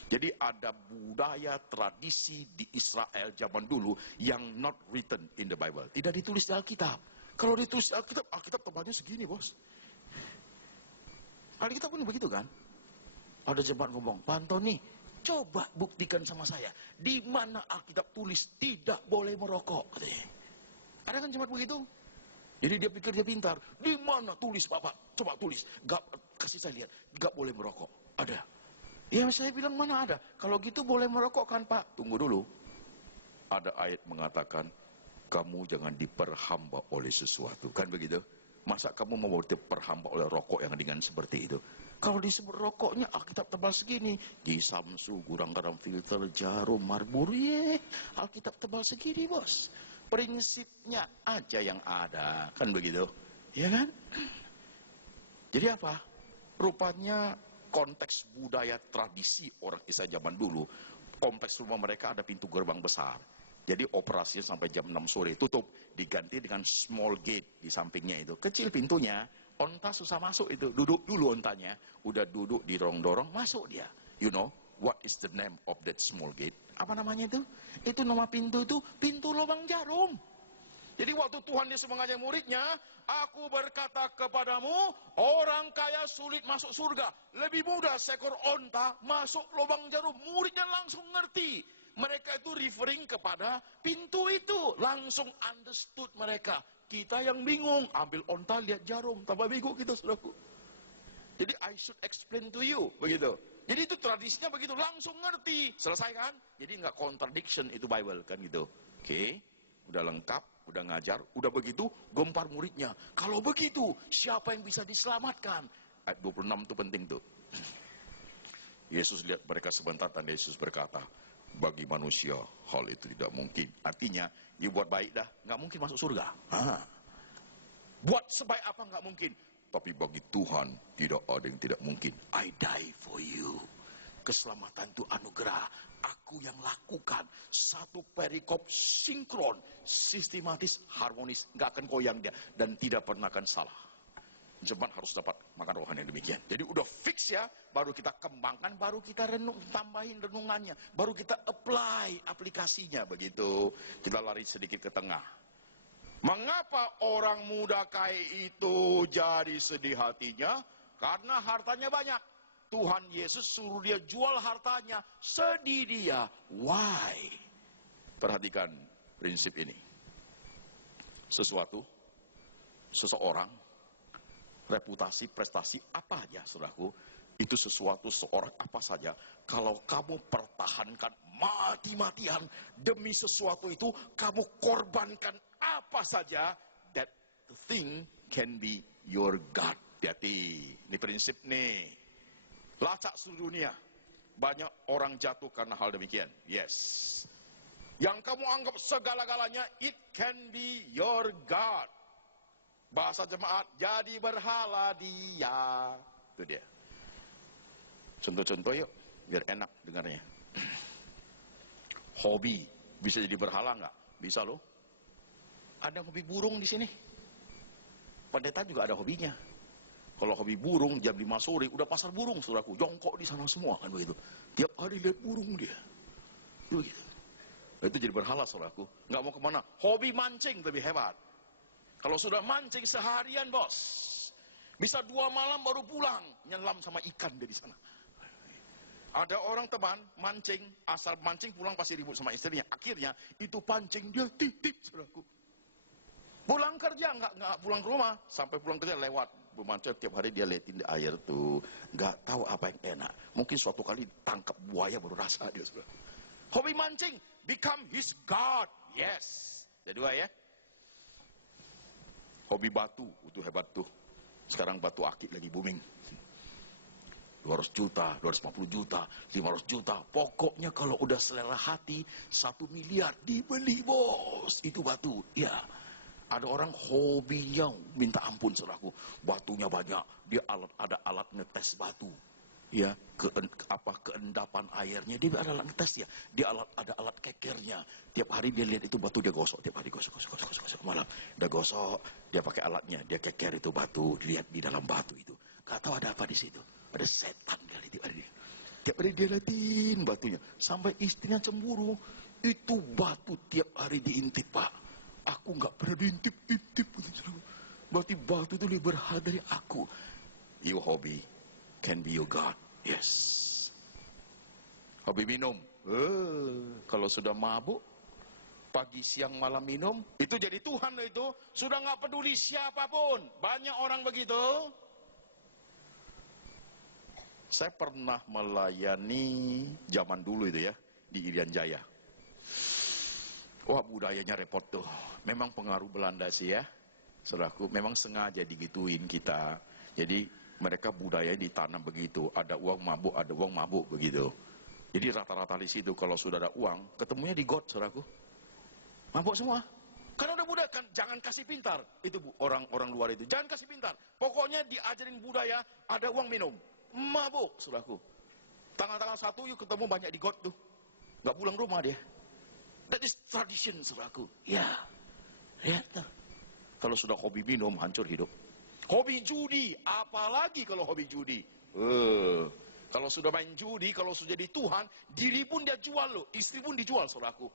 Jadi ada budaya tradisi di Israel zaman dulu yang not written in the Bible. Tidak ditulis di Alkitab. Kalau ditulis di Alkitab, Alkitab tebalnya segini, bos. Alkitab pun begitu kan? Ada jemaat ngomong, Pak Antoni, coba buktikan sama saya. Di mana Alkitab tulis tidak boleh merokok, katanya. Ada kan jemaat begitu? Jadi dia pikir dia pintar. Di mana tulis Bapak? Coba tulis. Gak, kasih saya lihat. Gak boleh merokok. Ada. Ya saya bilang mana ada. Kalau gitu boleh merokok kan Pak? Tunggu dulu. Ada ayat mengatakan, kamu jangan diperhamba oleh sesuatu. Kan begitu? Masa kamu mau diperhamba oleh rokok yang ringan seperti itu? Kalau disebut rokoknya Alkitab tebal segini. Di Samsu, gurang garam filter, jarum, marbur. Alkitab tebal segini bos. Prinsipnya aja yang ada, kan begitu? Ya kan? Jadi apa? Rupanya konteks budaya tradisi orang Israel zaman dulu, kompleks rumah mereka ada pintu gerbang besar. Jadi operasinya sampai jam 6 sore tutup, diganti dengan small gate di sampingnya itu. Kecil pintunya, onta susah masuk itu. Duduk dulu ontanya, udah duduk dirong-dorong, masuk dia. You know? What is the name of that small gate? Apa namanya itu? Itu nama pintu itu, pintu lubang jarum. Jadi waktu Tuhan Yesus mengajar muridnya, aku berkata kepadamu, orang kaya sulit masuk surga. Lebih mudah seekor onta masuk lubang jarum. Muridnya langsung ngerti. Mereka itu referring kepada pintu itu. Langsung understood mereka. Kita yang bingung, ambil onta lihat jarum. Tambah bingung kita, saudaraku. Jadi I should explain to you, begitu. Jadi itu tradisinya begitu, langsung ngerti. Selesai kan? Jadi nggak contradiction itu Bible, kan gitu. Oke, udah lengkap, udah ngajar, udah begitu, gempar muridnya. Kalau begitu, siapa yang bisa diselamatkan? Ayat 26 itu penting tuh. Yesus lihat mereka sebentar, dan Yesus berkata, bagi manusia hal itu tidak mungkin. Artinya, you buat baik dah, nggak mungkin masuk surga. Buat sebaik apa nggak mungkin. Tapi bagi Tuhan tidak ada yang tidak mungkin. I die for you. Keselamatan itu anugerah. Aku yang lakukan. Satu perikop sinkron, sistematis, harmonis. Nggak akan goyang dia. Dan tidak pernah akan salah. Jemaat harus dapat makan rohani yang demikian. Jadi udah fix ya. Baru kita kembangkan. Baru kita tambahin renungannya. Baru kita apply aplikasinya. Begitu. Kita lari sedikit ke tengah. Mengapa orang muda kaya itu jadi sedih hatinya? Karena hartanya banyak. Tuhan Yesus suruh dia jual hartanya. Sedih dia. Why? Perhatikan prinsip ini. Seseorang, reputasi, prestasi, apa aja saudaraku. Itu seorang apa saja. Kalau kamu pertahankan mati-matian demi sesuatu itu, kamu korbankan apa saja, that thing can be your God. Hati-hati, ini prinsip nih. Lacak seluruh dunia, banyak orang jatuh karena hal demikian. Yes. Yang kamu anggap segala-galanya, it can be your God. Bahasa jemaat, jadi berhala dia. Itu dia. Contoh-contoh yuk, biar enak dengarnya. Hobi, bisa jadi berhala nggak? Bisa loh. Ada hobi burung di sini. Pendeta juga ada hobinya. Kalau hobi burung, jam 5 sore, udah pasar burung, saudaraku. Jongkok di sana semua, kan begitu. Tiap hari lihat burung dia. Begitu. Itu jadi berhala, saudaraku. Nggak mau kemana. Hobi mancing lebih hebat. Kalau sudah mancing seharian, bos. Bisa 2 malam baru pulang. Nyelam sama ikan dia di sana. Ada orang teman mancing, asal mancing pulang pasti ribut sama istrinya. Akhirnya itu pancing dia titip, saudaraku. Pulang kerja nggak pulang ke rumah, sampai pulang kerja lewat bermancing tiap hari dia liatin di air tuh, nggak tahu apa yang enak. Mungkin suatu kali tangkap buaya baru rasa dia, saudara. Hobi mancing become his god, yes. Jadi dua ya. Hobi batu itu hebat tuh. Sekarang batu akik lagi booming. 200 juta, 250 juta, 500 juta. Pokoknya kalau udah selera hati, 1 miliar dibeli, bos. Itu batu, ya. Ada orang hobinya minta ampun, saudaraku. Batunya banyak, dia ada alat ngetes batu. Ya, keendapan airnya, dia ada alat ngetes ya. Dia ada alat kekernya. Tiap hari dia lihat itu batu, dia gosok. Tiap hari gosok malam. Dia gosok, dia pakai alatnya, dia keker itu batu, dilihat di dalam batu itu. Gak tahu ada apa di situ. Ada setan kali tiap hari. Tiap hari dia liatin batunya. Sampai istrinya cemburu. Itu batu tiap hari diintip, Pak. Aku nggak pernah diintip-intip. Berarti batu itu lebih berharga dari aku. Your hobby can be your God. Yes. Hobi minum. Kalau sudah mabuk, pagi, siang, malam minum, itu jadi Tuhan loh itu. Sudah nggak peduli siapapun. Banyak orang begitu. Saya pernah melayani zaman dulu itu ya, di Irian Jaya. Wah, budayanya repot tuh. Memang pengaruh Belanda sih ya, saudaraku. Memang sengaja digituin kita. Jadi mereka budaya ditanam begitu. Ada uang mabuk begitu. Jadi rata-rata di situ kalau sudah ada uang, ketemunya di got, saudaraku. Mabuk semua. Karena udah budaya, kan jangan kasih pintar. Itu orang luar itu. Jangan kasih pintar. Pokoknya diajarin budaya, ada uang minum. Mabuk, saudaraku. Tanggal-tanggal 1 yuk ketemu banyak di got tuh. Gak pulang rumah dia. That is tradition, saudaraku. Ya. Ya. Kalau sudah hobi minum, hancur hidup. Hobi judi, apalagi kalau hobi judi. Kalau sudah main judi, kalau sudah jadi Tuhan, diri pun dia jual loh. Istri pun dijual, saudaraku.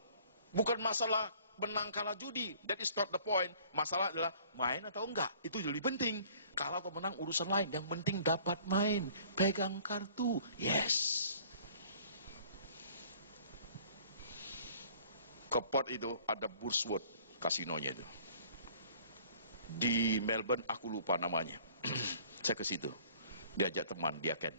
Bukan masalah menang kalah judi. That is not the point. Masalah adalah main atau enggak. Itu lebih penting. Kalah atau menang urusan lain. Yang penting dapat main. Pegang kartu. Yes. Kepot itu ada Burswood kasinonya itu. Di Melbourne aku lupa namanya. Saya ke situ. Diajak teman, dia Ken.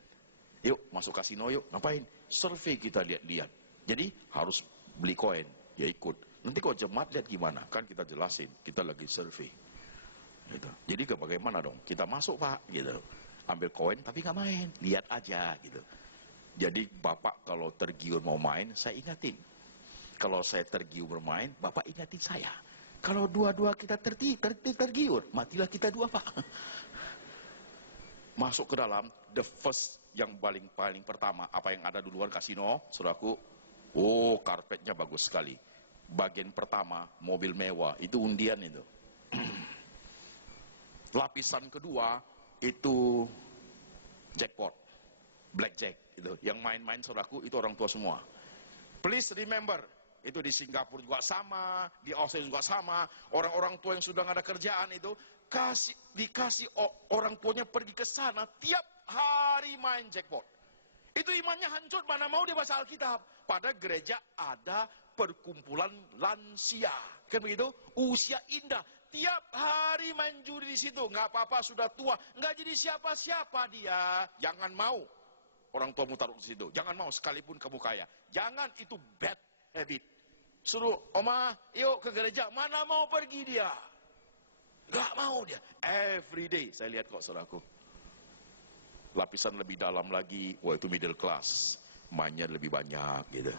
Yuk masuk kasino yuk. Ngapain? Survei kita lihat-lihat. Jadi harus beli koin. Ya ikut. Nanti kalau jemaat lihat gimana? Kan kita jelasin. Kita lagi survei. Gitu. Jadi bagaimana dong? Kita masuk Pak. Gitu. Ambil koin tapi nggak main. Lihat aja. Gitu. Jadi Bapak kalau tergiur mau main, saya ingatin. Kalau saya tergiur bermain, Bapak ingatin saya. Kalau dua-dua kita tergiur, matilah kita dua, Pak. Masuk ke dalam, the first yang paling pertama, apa yang ada di luar kasino, saudaraku, oh karpetnya bagus sekali. Bagian pertama, mobil mewah, itu undian itu. Lapisan kedua, itu jackpot, blackjack, itu. Yang main-main saudaraku, itu orang tua semua. Please remember, itu di Singapura juga sama, di Australia juga sama. Orang-orang tua yang sudah nggak ada kerjaan itu dikasih orang tuanya pergi ke sana tiap hari main jackpot. Itu imannya hancur, mana mau dia baca Alkitab. Pada gereja ada perkumpulan lansia, kan begitu? Usia indah, tiap hari main judi di situ. Nggak apa-apa, sudah tua, nggak jadi siapa-siapa dia. Jangan mau orang tuamu taruh di situ. Jangan mau, sekalipun kamu kaya. Jangan, itu bad habit. Suruh, Oma, yuk ke gereja. Mana mau pergi dia? Gak mau dia. Every day, saya lihat kok saudaraku. Lapisan lebih dalam lagi, wah itu middle class. Mainnya lebih banyak gitu.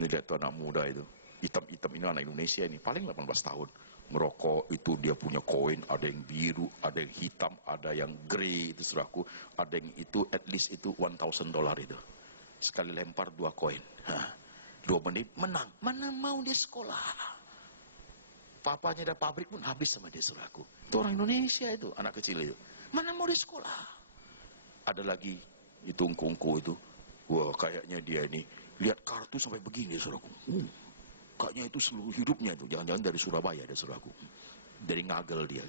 Ini lihat tuh anak muda itu. Hitam-hitam ini anak Indonesia ini, paling 18 tahun. Merokok itu dia punya koin, ada yang biru, ada yang hitam, ada yang grey itu saudaraku, ada yang itu at least itu $1,000 itu. Sekali lempar 2 koin. 2 menit menang. Mana mau dia sekolah? Papanya ada pabrik pun habis sama dia saudaraku. Itu orang Indonesia itu, anak kecil itu. Mana mau dia sekolah? Ada lagi itu ungku-ungku itu. Wah, kayaknya dia ini lihat kartu sampai begini saudaraku. Kayaknya itu seluruh hidupnya itu. Jangan-jangan dari Surabaya ada saudaraku. Dari ngagel dia.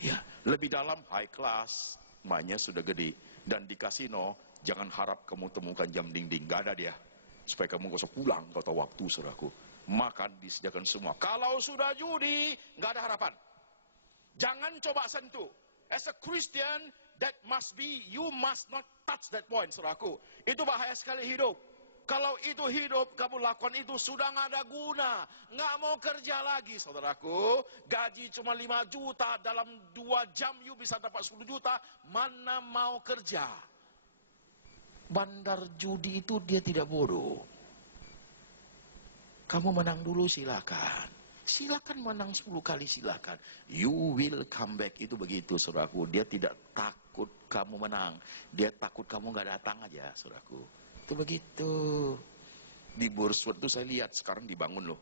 Ya, lebih dalam high class. Mainnya sudah gede. Dan di kasino, jangan harap kamu temukan jam dinding. Gak ada dia. Supaya kamu gak usah pulang. Gak tahu waktu saudaraku. Makan disediakan semua. Kalau sudah judi, gak ada harapan. Jangan coba sentuh. As a Christian, that must be, you must not touch that point saudaraku. Itu bahaya sekali hidup. Kalau itu hidup, kamu lakukan itu sudah nggak ada guna. Nggak mau kerja lagi, saudaraku. Gaji cuma 5 juta, dalam 2 jam you bisa dapat 10 juta. Mana mau kerja? Bandar judi itu dia tidak bodoh. Kamu menang dulu silakan. Silakan menang 10 kali silakan. You will come back. Itu begitu, saudaraku. Dia tidak takut kamu menang. Dia takut kamu nggak datang aja, saudaraku. Itu begitu. Di Burswood itu saya lihat sekarang dibangun loh.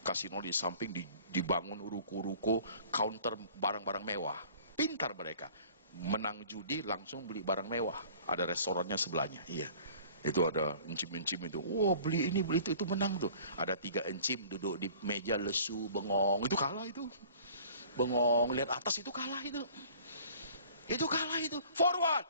Kasino di samping dibangun ruko-ruko, counter barang-barang mewah. Pintar mereka. Menang judi langsung beli barang mewah. Ada restorannya sebelahnya. Iya. Itu ada encim-encim itu. Wah, beli ini, beli itu menang tuh. Ada 3 encim duduk di meja lesu, bengong. Itu kalah itu. Bengong, lihat atas itu kalah itu. Itu kalah itu. Forward.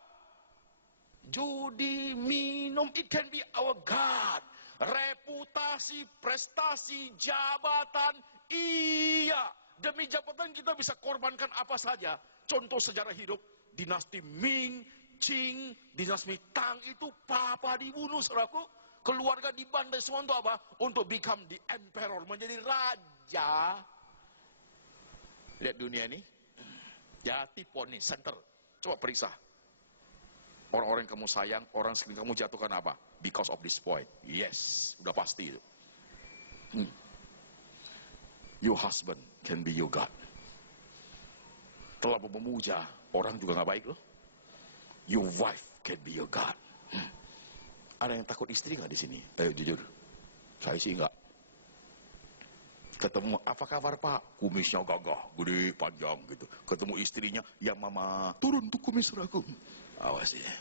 Judi, minum, it can be our God. Reputasi, prestasi, jabatan, iya. Demi jabatan kita bisa korbankan apa saja. Contoh sejarah hidup, dinasti Ming, Qing, dinasti Tang itu papa dibunuh, saudaraku. Keluarga dibantai semua untuk apa? Untuk become the emperor, menjadi raja. Lihat dunia ini, Jati Poni Center. Coba periksa. Orang-orang yang kamu sayang, orang sekeliling kamu jatuhkan apa? Because of this point. Yes, udah pasti itu. Your husband can be your God. Terlalu memuja, orang juga gak baik loh. Your wife can be your God. Ada yang takut istri gak di sini? Ayo jujur. Saya sih enggak. Ketemu, apa kabar Pak? Kumisnya gagah, gede, panjang gitu. Ketemu istrinya, ya mama, turun tuh kumis aku. Awas ya.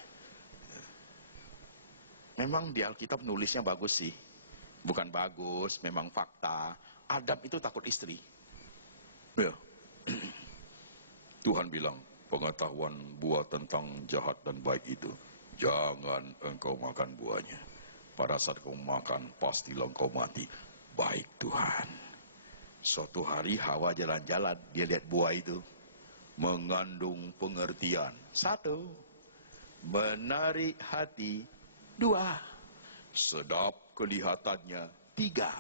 Memang di Alkitab nulisnya bagus sih. Bukan bagus, memang fakta. Adam itu takut istri. Ya. Tuhan bilang, pengetahuan buah tentang jahat dan baik itu, jangan engkau makan buahnya. Pada saat kau makan, pastilah engkau mati. Baik Tuhan. Suatu hari Hawa jalan-jalan, dia lihat buah itu. Mengandung pengertian. 1. Menarik hati. 2. Sedap kelihatannya. 3.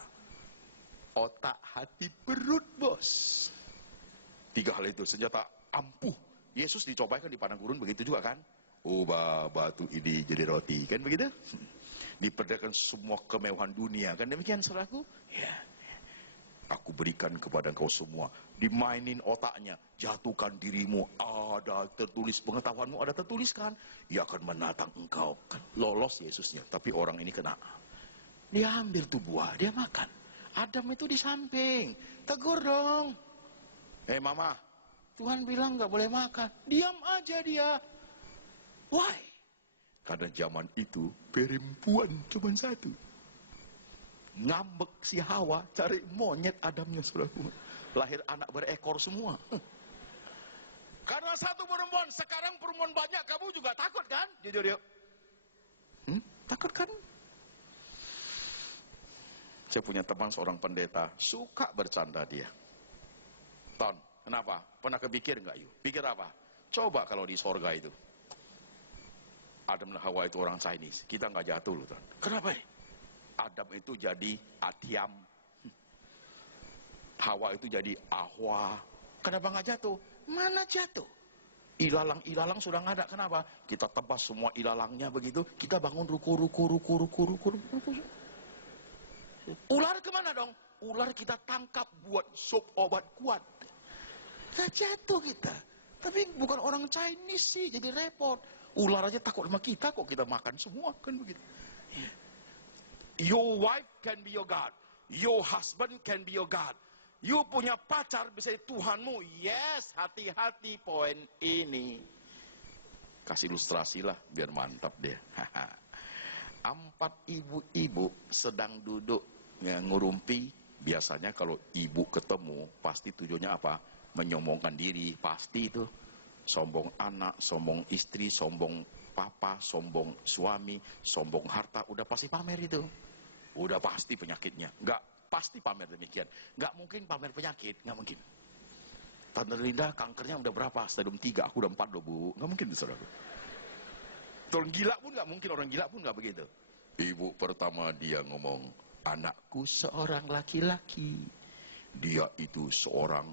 Otak, hati, perut, bos. 3 hal itu senjata ampuh. Yesus dicobakan di padang gurun begitu juga kan? Ubah batu ini jadi roti, kan begitu? Diperdayakan semua kemewahan dunia, kan demikian saudaraku? Ya. Aku berikan kepada engkau semua. Dimainin otaknya, jatuhkan dirimu, ada tertulis, pengetahuanmu ada tertuliskan. Ia akan menatang engkau. Kan lolos Yesusnya, tapi orang ini kena. Dia ambil tuh buah, dia makan. Adam itu di samping, tegur dong. Mama, Tuhan bilang gak boleh makan. Diam aja dia. Why? Karena zaman itu perempuan cuma 1. Ngambek si Hawa, cari monyet Adamnya, saudaraku. Lahir anak berekor semua. Karena 1 perempuan, sekarang perempuan banyak, kamu juga takut kan? Jujur yuk. Takut kan? Saya punya teman seorang pendeta, suka bercanda dia. Ton, kenapa? Pernah kepikir nggak yuk? Pikir apa? Coba kalau di sorga itu. Adam dan Hawa itu orang Chinese, kita nggak jatuh loh, Ton. Kenapa ya? Adam itu jadi Atiam, Hawa itu jadi Ahwa. Kenapa nggak jatuh? Mana jatuh? Ilalang sudah nggak ada. Kenapa? Kita tebas semua ilalangnya begitu. Kita bangun ruku. Ular kemana dong? ular kita tangkap buat sup obat kuat. Nah, jatuh kita. Tapi bukan orang Chinese sih, jadi repot. Ular aja takut sama kita, kok kita makan semua, kan begitu. Your wife can be your God. Your husband can be your God. You punya pacar bisa jadi Tuhanmu. Yes, hati-hati poin ini. Kasih ilustrasi lah, biar mantap deh. 4 ibu-ibu sedang duduk ngurumpi. Biasanya kalau ibu ketemu, pasti tujuannya apa? Menyombongkan diri, pasti itu. Sombong anak, sombong istri, sombong papa, sombong suami, sombong harta, udah pasti pamer itu. Udah pasti penyakitnya. Nggak pasti pamer demikian. Nggak mungkin pamer penyakit, nggak mungkin. Tante Linda kankernya udah berapa? Stadium 3, aku udah 4 loh bu. Nggak mungkin saudara. Orang gila pun nggak mungkin, orang gila pun nggak begitu. Ibu pertama dia ngomong, anakku seorang laki-laki. Dia itu seorang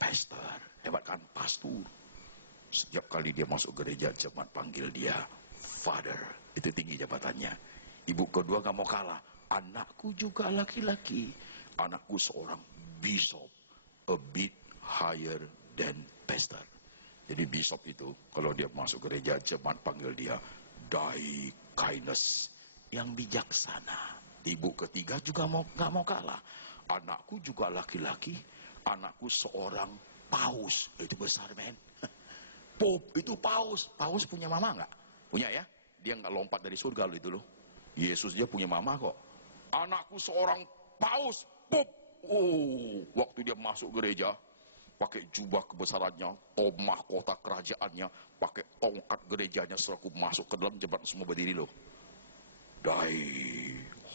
pastor. Hebat kan? Pastor. Setiap kali dia masuk gereja, jemaat panggil dia Father. Itu tinggi jabatannya. Ibu kedua gak mau kalah. Anakku juga laki-laki. Anakku seorang bishop. A bit higher than pastor. Jadi bishop itu, kalau dia masuk gereja, jemaat panggil dia Thy kindness. Yang bijaksana. Ibu ketiga juga gak mau kalah. Anakku juga laki-laki. Anakku seorang paus. Itu besar, men. Pope itu paus. Paus punya mama nggak? Punya ya. Dia nggak lompat dari surga loh itu loh. Yesus dia punya mama kok. Anakku seorang paus. Pope. Oh, waktu dia masuk gereja, pakai jubah kebesarannya, mahkota kerajaannya, pakai tongkat gerejanya, selaku masuk ke dalam jemaat semua berdiri loh. Thy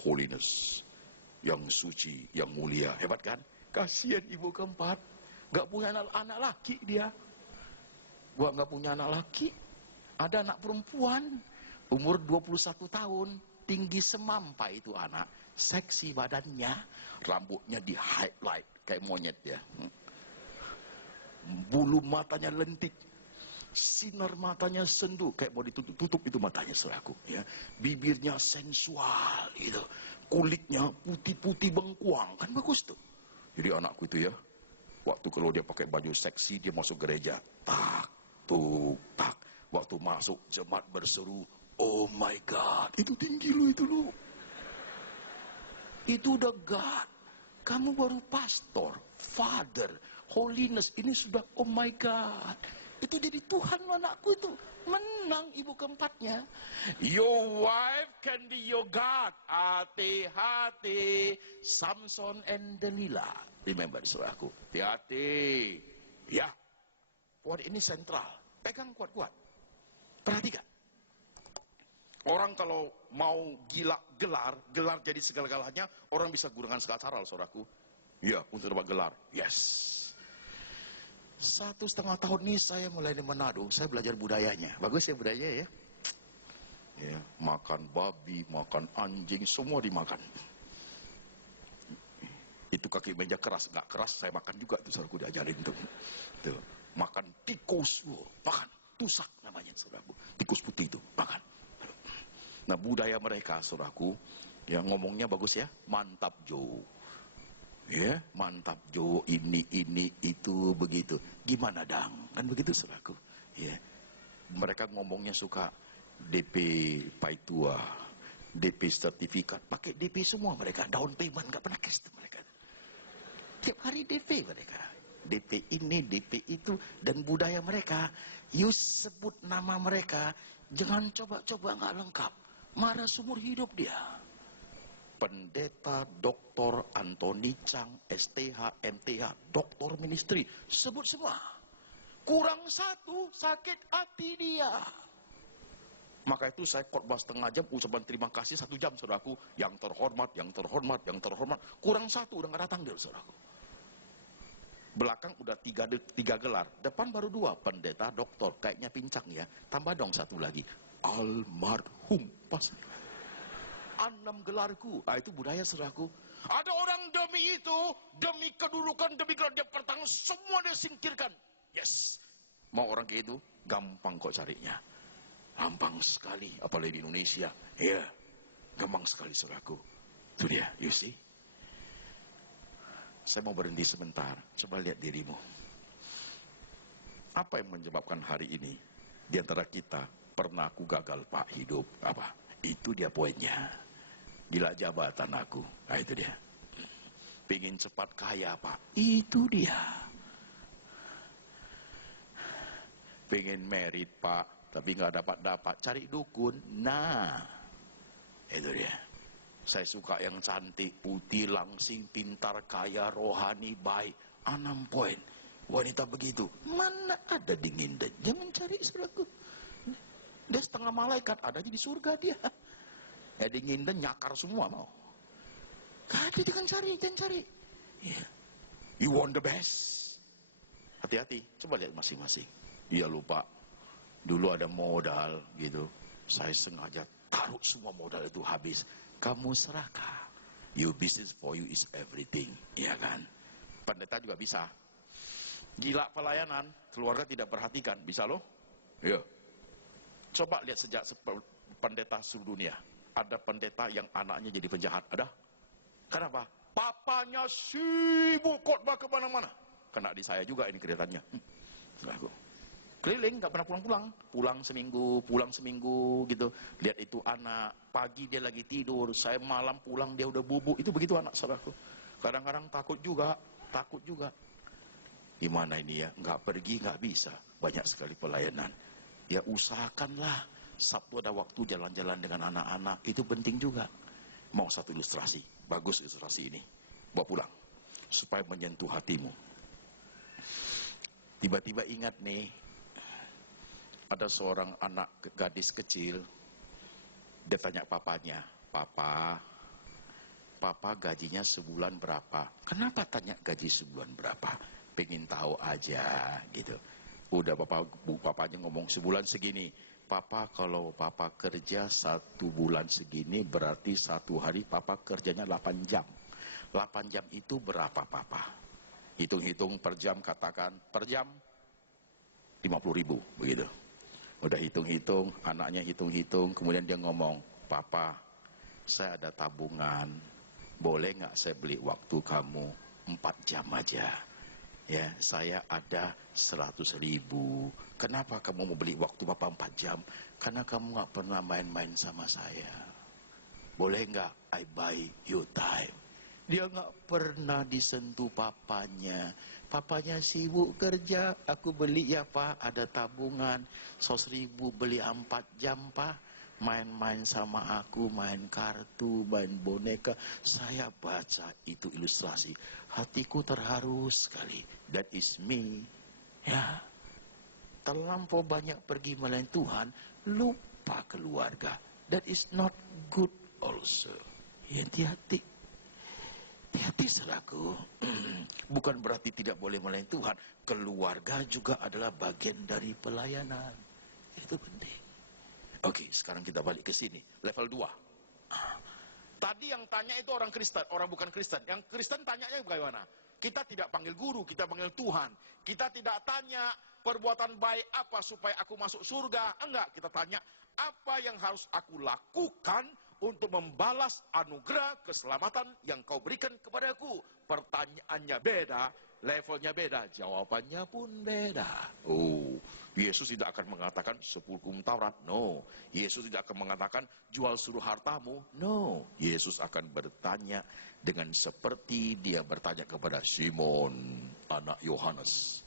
holiness. Yang suci, yang mulia. Hebat kan? Kasihan ibu keempat. Nggak punya anak laki dia. Gua nggak punya anak laki, ada anak perempuan, umur 21 tahun, tinggi semampai itu anak, seksi badannya, rambutnya di highlight kayak monyet ya, bulu matanya lentik, sinar matanya sendu kayak mau ditutup itu matanya saudaraku, ya, bibirnya sensual, gitu, kulitnya putih-putih bengkuang, kan bagus tuh. Jadi anakku itu ya, waktu kalau dia pakai baju seksi dia masuk gereja, tak. Tuk, tak. Waktu masuk jemaat berseru, oh my God, itu tinggi lu itu lu. Itu udah God. Kamu baru pastor, father, holiness, ini sudah oh my God. Itu jadi Tuhan lo anakku itu. Menang ibu keempatnya. Your wife can be your God. Hati-hati. Samson and Delilah. Remember saudaraku. Hati-hati. Ya. Poin ini sentral. Pegang kuat-kuat. Perhatikan. Orang kalau mau gelar jadi segala-galanya, orang bisa gunakan segala cara, saudaraku. Ya, untuk dapat gelar. Yes. 1,5 tahun ini saya mulai di Manado, saya belajar budayanya. Bagus ya budayanya ya. Ya, makan babi, makan anjing, semua dimakan. Itu kaki meja keras, nggak keras saya makan juga tuh, saudaraku diajarin tuh. Tuh. Makan tikus, makan tusak namanya saudaraku, tikus putih itu makan. Nah budaya mereka saudaraku, yang ngomongnya bagus ya, mantap Jo, ya mantap Jo, ini itu begitu. Gimana dang, kan begitu saudaraku. Ya mereka ngomongnya suka DP Paitua, DP sertifikat, pakai DP semua mereka, down payment nggak pernah cash mereka. Tiap hari DP mereka. DP ini, DP itu, dan budaya mereka, you sebut nama mereka, jangan coba-coba nggak lengkap, marah seumur hidup dia. Pendeta Dr. Anthony Chang, STH, MTH, Doktor Ministry, sebut semua. Kurang satu, sakit hati dia. Maka itu saya khotbah 1/2 jam, ucapan terima kasih 1 jam saudaraku, yang terhormat, yang terhormat, yang terhormat. Kurang satu, udah nggak datang dia saudaraku. Belakang udah 3 gelar, depan baru 2, pendeta, doktor, kayaknya pincang ya, tambah dong 1 lagi, almarhum, pas 6 gelarku, itu budaya saudaraku. Ada orang demi itu, demi kedudukan, demi gelar, dia pertahanan, semua dia singkirkan, yes, mau orang kayak itu, gampang kok carinya, gampang sekali, apalagi di Indonesia, ya, gampang sekali saudaraku, itu dia, you see. Saya mau berhenti sebentar. Coba lihat dirimu. Apa yang menyebabkan hari ini di antara kita pernah aku gagal Pak hidup? Apa? Itu dia poinnya. Gila jabatan aku. Nah itu dia. Pengen cepat kaya Pak. Itu dia. Pengen merit Pak, tapi nggak dapat. Cari dukun. Nah, itu dia. Saya suka yang cantik, putih, langsing, pintar, kaya, rohani, baik. 6 poin. Wanita begitu. Mana ada dingin dan jangan cari saudaraku. Dia setengah malaikat, adanya di surga dia. Dingin dan nyakar semua mau. Ada jangan cari. Yeah. You want the best. Hati-hati, coba lihat masing-masing. Iya lupa. Dulu ada modal gitu. Saya sengaja taruh semua modal itu habis. Kamu serakah. Your business for you is everything. Iya kan? Pendeta juga bisa. Gila pelayanan, keluarga tidak perhatikan. Bisa loh? Iya. Coba lihat sejak pendeta seluruh dunia. Ada pendeta yang anaknya jadi penjahat. Ada? Kenapa? Papanya sibuk khotbah kemana-mana. Kena di saya juga ini kelihatannya. Aku keliling, gak pernah pulang-pulang. Pulang seminggu gitu. Lihat itu anak, pagi dia lagi tidur, saya malam pulang dia udah bubuk. Itu begitu anak saudaraku. Kadang-kadang takut juga. Gimana ini ya, gak pergi gak bisa. Banyak sekali pelayanan. Ya usahakanlah, Sabtu ada waktu jalan-jalan dengan anak-anak. Itu penting juga. Mau satu ilustrasi, bagus ilustrasi ini. Bawa pulang, supaya menyentuh hatimu. Tiba-tiba ingat nih, ada seorang anak gadis kecil, dia tanya papanya, Papa gajinya sebulan berapa? Kenapa tanya gaji sebulan berapa? Pengen tahu aja gitu. Udah papanya ngomong sebulan segini. Papa kalau papa kerja 1 bulan segini berarti 1 hari papa kerjanya 8 jam. 8 jam itu berapa papa? Hitung-hitung per jam, katakan per jam 50.000 begitu. Udah hitung-hitung, anaknya hitung-hitung, kemudian dia ngomong, Papa, saya ada tabungan, boleh nggak saya beli waktu kamu 4 jam aja? Ya, saya ada 100.000. Kenapa kamu mau beli waktu Papa 4 jam? Karena kamu nggak pernah main-main sama saya. Boleh nggak I buy you time? Dia nggak pernah disentuh papanya. Papanya sibuk kerja, aku beli ya Pak, ada tabungan, 100.000 beli 4 jam Pak. Main-main sama aku, main kartu, main boneka. Saya baca itu ilustrasi, hatiku terharu sekali. That is me. Ya, terlampau banyak pergi melayani Tuhan, lupa keluarga. That is not good also. Hati-hati. Hati-hati saudaraku. Bukan berarti tidak boleh melayani Tuhan. Keluarga juga adalah bagian dari pelayanan. Itu penting. Oke, sekarang kita balik ke sini. Level 2. Tadi yang tanya itu orang Kristen, orang bukan Kristen. Yang Kristen tanyanya bagaimana? Kita tidak panggil guru, kita panggil Tuhan. Kita tidak tanya perbuatan baik apa supaya aku masuk surga. Enggak, kita tanya apa yang harus aku lakukan untuk membalas anugerah keselamatan yang kau berikan kepadaku. Pertanyaannya beda, levelnya beda, jawabannya pun beda. Oh, Yesus tidak akan mengatakan 10 hukum Taurat, no. Yesus tidak akan mengatakan jual seluruh hartamu, no. Yesus akan bertanya dengan seperti dia bertanya kepada Simon, anak Yohanes.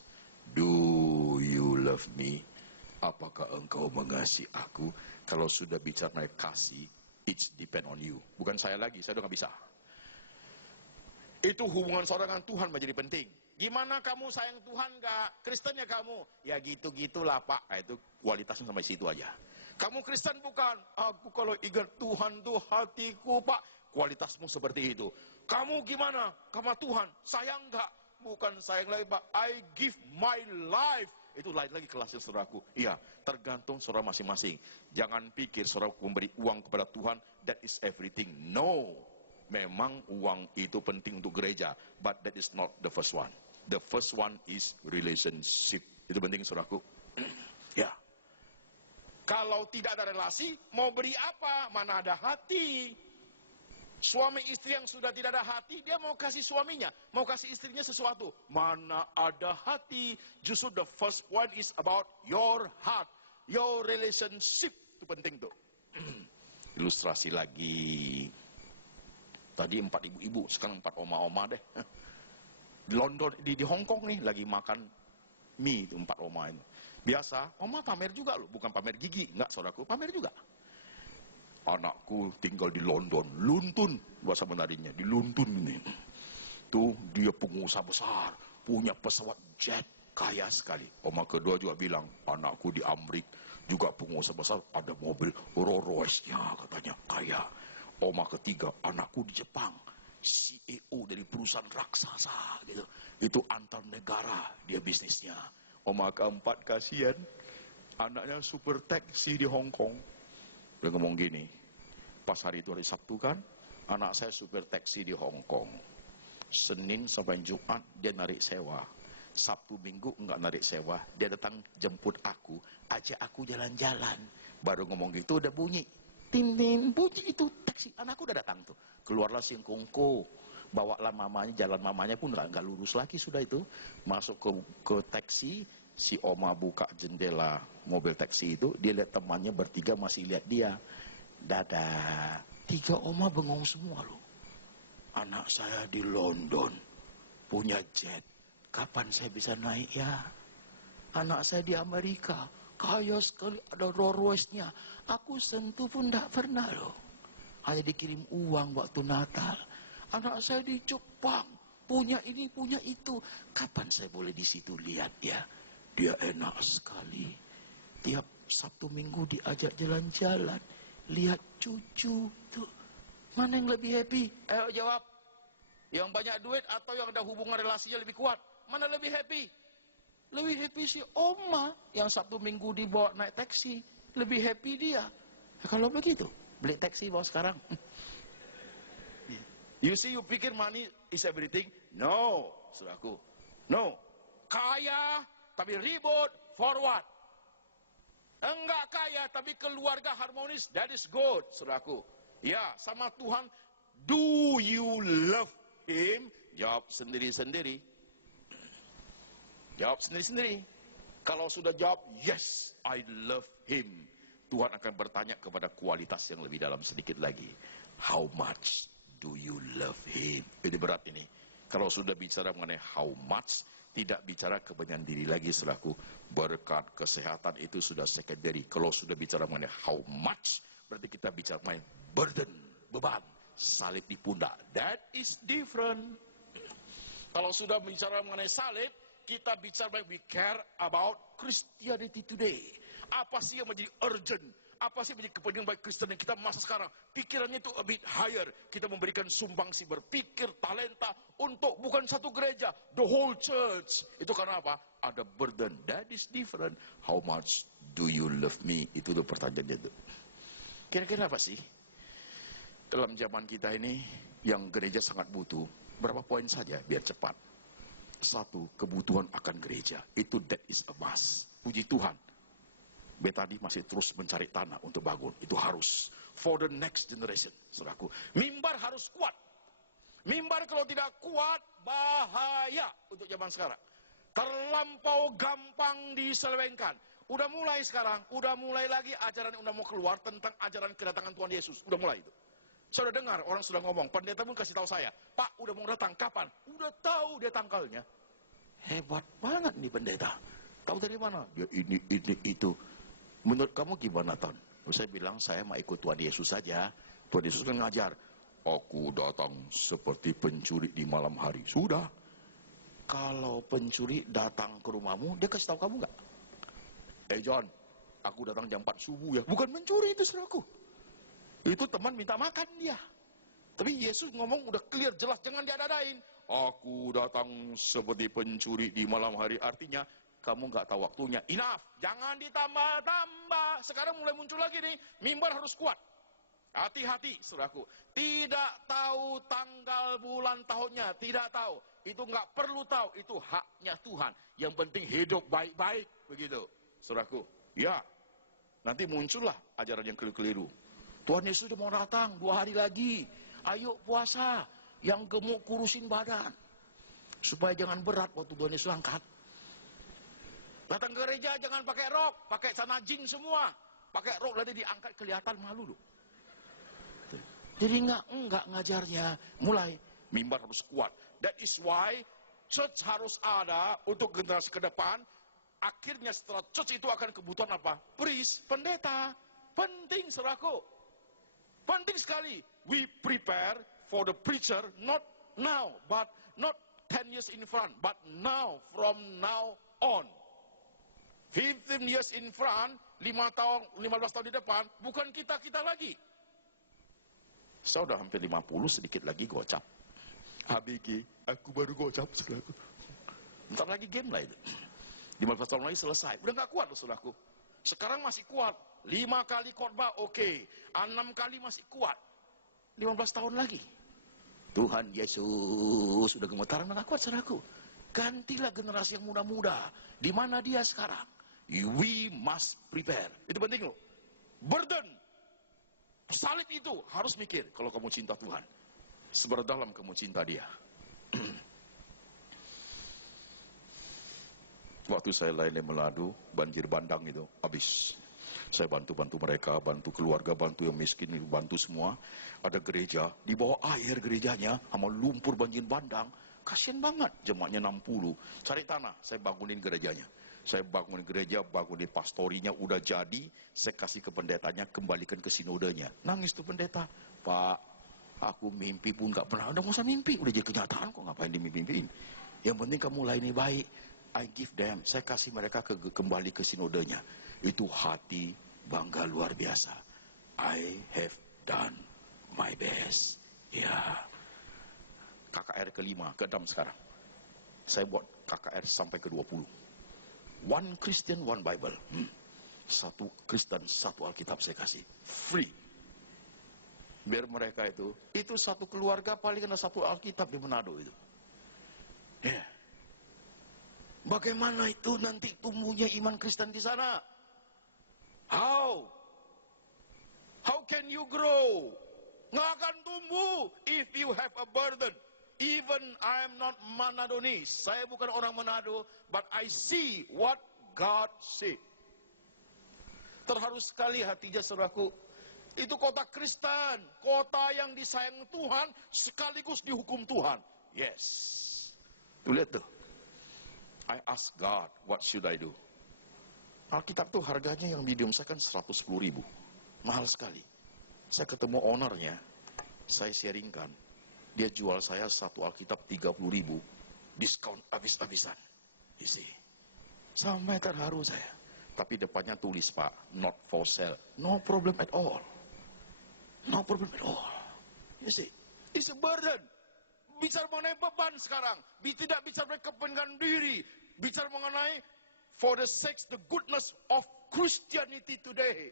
Do you love me? Apakah engkau mengasihi aku? Kalau sudah bicara kasih, it's depend on you. Bukan saya lagi, saya udah gak bisa. Itu hubungan saudara dengan Tuhan menjadi penting. Gimana kamu sayang Tuhan gak? Kristen ya kamu? Ya gitu-gitulah Pak. Nah, itu kualitasnya sampai situ aja. Kamu Kristen bukan? Aku kalau ingat Tuhan tuh hatiku Pak. Kualitasmu seperti itu. Kamu gimana? Sama Tuhan? Sayang gak? Bukan sayang lagi Pak. I give my life. Itu lain lagi kelasnya saudaraku. Iya, tergantung saudara masing-masing. Jangan pikir saudara memberi uang kepada Tuhan, that is everything. No. Memang uang itu penting untuk gereja, but that is not the first one. The first one is relationship. Itu penting saudaraku. Ya. Kalau tidak ada relasi, mau beri apa? Mana ada hati? Suami istri yang sudah tidak ada hati, dia mau kasih suaminya, mau kasih istrinya sesuatu. Mana ada hati? Justru the first point is about your heart, your relationship. Itu penting tuh. Ilustrasi lagi. Tadi 4 ibu-ibu, sekarang 4 oma-oma deh. Di London, di Hong Kong nih, lagi makan mie itu 4 oma itu. Biasa, oma pamer juga loh, bukan pamer gigi, enggak saudaraku, pamer juga. Anakku tinggal di London, Luntun bahasa Mandarinnya, di Luntun ini. Tuh dia pengusaha besar, punya pesawat jet, kaya sekali. Oma kedua juga bilang, anakku di Amrik juga pengusaha besar, ada mobil Rolls Royce-nya katanya, kaya. Oma ketiga, anakku di Jepang, CEO dari perusahaan raksasa gitu. Itu antar negara dia bisnisnya. Oma keempat kasihan, anaknya super taxi di Hong Kong. Dia ngomong gini, pas hari itu hari Sabtu kan, anak saya super taksi di Hong Kong. Senin sampai Jumat dia narik sewa. Sabtu Minggu enggak narik sewa. Dia datang jemput aku, ajak aku jalan-jalan. Baru ngomong gitu udah bunyi. Tin tin, bunyi itu taksi. Anakku udah datang tuh. Keluarlah si kongko. Bawalah mamanya, jalan mamanya pun enggak lurus lagi sudah itu. Masuk ke taksi. Si oma buka jendela mobil taksi itu, dia lihat temannya bertiga masih lihat dia. Dadah. 3 oma bengong semua loh. Anak saya di London, punya jet. Kapan saya bisa naik ya? Anak saya di Amerika, kaya sekali, ada Rolls Royce-nya. Aku sentuh pun tidak pernah loh. Hanya dikirim uang waktu Natal. Anak saya di Jepang, punya ini, punya itu. Kapan saya boleh di situ lihat ya? Dia enak sekali. Tiap Sabtu Minggu diajak jalan-jalan. Lihat cucu. Tuh. Mana yang lebih happy? Ayo jawab. Yang banyak duit atau yang ada hubungan relasinya lebih kuat? Mana lebih happy? Lebih happy si oma yang Sabtu Minggu dibawa naik taksi. Lebih happy dia. Ya, kalau begitu, beli taksi bawa sekarang. You see, you pikir money is everything? No, saudaraku. No. Kaya, tapi ribut, for what? Enggak kaya, tapi keluarga harmonis, that is good, saudaraku. Ya, sama Tuhan, do you love Him? Jawab sendiri-sendiri. Jawab sendiri-sendiri. Kalau sudah jawab, yes, I love Him. Tuhan akan bertanya kepada kualitas yang lebih dalam sedikit lagi. How much do you love Him? Ini berat ini. Kalau sudah bicara mengenai how much, tidak bicara kepentingan diri lagi selaku berkat kesehatan itu sudah secondary. Kalau sudah bicara mengenai how much, berarti kita bicara mengenai burden, beban, salib di pundak. That is different. Kalau sudah bicara mengenai salib, kita bicara we care about Christianity today. Apa sih yang menjadi urgent? Apa sih menjadi kepentingan bagi Kristen yang kita masa sekarang? Pikirannya itu a bit higher. Kita memberikan sumbangsi berpikir, talenta untuk bukan satu gereja, the whole church. Itu karena apa? Ada burden. That is different. How much do you love me? Itu tuh pertanyaannya itu. Kira-kira apa sih? Dalam zaman kita ini, yang gereja sangat butuh. Berapa poin saja biar cepat. 1, kebutuhan akan gereja. Itu that is a must. Puji Tuhan. Betadi masih terus mencari tanah untuk bangun. Itu harus. For the next generation. Saudaraku. Mimbar harus kuat. Mimbar kalau tidak kuat, bahaya untuk zaman sekarang. Terlampau gampang diselewengkan. Udah mulai sekarang. Udah mulai lagi ajaran yang udah mau keluar tentang ajaran kedatangan Tuhan Yesus. Udah mulai itu. Saya udah dengar orang sudah ngomong. Pendeta pun kasih tahu saya. Pak, udah mau datang. Kapan? Udah tahu dia tanggalnya. Hebat banget nih pendeta. Tahu dari mana? Dia ini, itu. Menurut kamu gimana, Ton? Saya bilang, saya mau ikut Tuhan Yesus saja. Tuhan Yesus kan ngajar. Aku datang seperti pencuri di malam hari. Sudah. Kalau pencuri datang ke rumahmu, dia kasih tahu kamu nggak? John, aku datang jam 4 subuh ya. Bukan mencuri itu, saudaraku. Itu teman minta makan dia. Tapi Yesus ngomong udah clear, jelas. Jangan diada-adain. Aku datang seperti pencuri di malam hari. Artinya, kamu nggak tahu waktunya. Enough. Jangan ditambah-tambah. Sekarang mulai muncul lagi nih. Mimbar harus kuat. Hati-hati, saudaraku. Tidak tahu tanggal bulan tahunnya. Tidak tahu. Itu nggak perlu tahu. Itu haknya Tuhan. Yang penting hidup baik-baik. Begitu, saudaraku. Ya. Nanti muncullah ajaran yang keliru-keliru. Tuhan Yesus sudah mau datang 2 hari lagi. Ayo puasa. Yang gemuk kurusin badan. Supaya jangan berat waktu Tuhan Yesus angkat. Datang ke gereja jangan pakai rok, pakai celana jeans semua. Pakai rok lalu diangkat kelihatan malu loh. Jadi enggak ngajarnya. Mulai mimbar harus kuat. That is why church harus ada untuk generasi ke depan. Akhirnya setelah church itu akan kebutuhan apa? Priest, pendeta. Penting saudaraku. Penting sekali. We prepare for the preacher not now, but not 10 years in front, but now, from now on. 15 years in front, 15 tahun di depan, bukan kita lagi. Saya udah hampir 50, sedikit lagi gocap. ABG, aku baru gocap, saudaraku. Bentar lagi game lah itu. 15 tahun lagi selesai. Udah gak kuat loh, saudaraku. Sekarang masih kuat. 5 kali khotbah, oke. 6 kali masih kuat. 15 tahun lagi. Tuhan Yesus sudah gemetaran gak kuat, saudaraku. Gantilah generasi yang muda-muda. Di mana dia sekarang? We must prepare. Itu penting loh. Burden. Salib itu harus mikir kalau kamu cinta Tuhan. Seberdalam kamu cinta dia. Waktu saya lain Meladu, banjir bandang itu habis. Saya bantu-bantu mereka, bantu keluarga, bantu yang miskin, bantu semua. Ada gereja, di bawah air gerejanya, sama lumpur banjir bandang. Kasian banget, jemaatnya 60. Cari tanah, saya bangunin gerejanya. Saya bangunin gereja, bangunin pastorinya, udah jadi. Saya kasih ke pendetanya, kembalikan ke sinodenya. Nangis tuh pendeta. Pak, aku mimpi pun gak pernah. Udah gak usah mimpi, udah jadi kenyataan kok, ngapain dimimpi-mimpiin. Yang penting kamu layani baik. I give them, saya kasih mereka kembali ke sinodenya. Itu hati bangga luar biasa. I have done my best. Ya. KKR ke-5, ke-6 sekarang. Saya buat KKR sampai ke-20. One Christian, one Bible. Satu Kristen, satu Alkitab saya kasih. Free. Biar mereka itu satu keluarga paling ada satu Alkitab di Manado itu. Ya. Bagaimana itu nanti tumbuhnya iman Kristen di sana? How? How can you grow? Nggak akan tumbuh if you have a burden. Even I am not Manadonese. Saya bukan orang Manado, but I see what God see. Terharu sekali hatinya saudaraku. Itu kota Kristen, kota yang disayang Tuhan, sekaligus dihukum Tuhan. Yes. Tuh lihat tuh. I ask God, what should I do? Alkitab tuh harganya yang medium saya kan 110.000. Mahal sekali. Saya ketemu ownernya, saya sharingkan. Dia jual saya satu Alkitab 30.000. Diskon habis-habisan. You see. Sampai terharu saya. Tapi depannya tulis, Pak, not for sale. No problem at all. No problem at all. You see. It's a burden. Bicara mengenai beban sekarang. Tidak bicara mengenai kepentingan diri. Bicara mengenai for the sake, the goodness of Christianity today.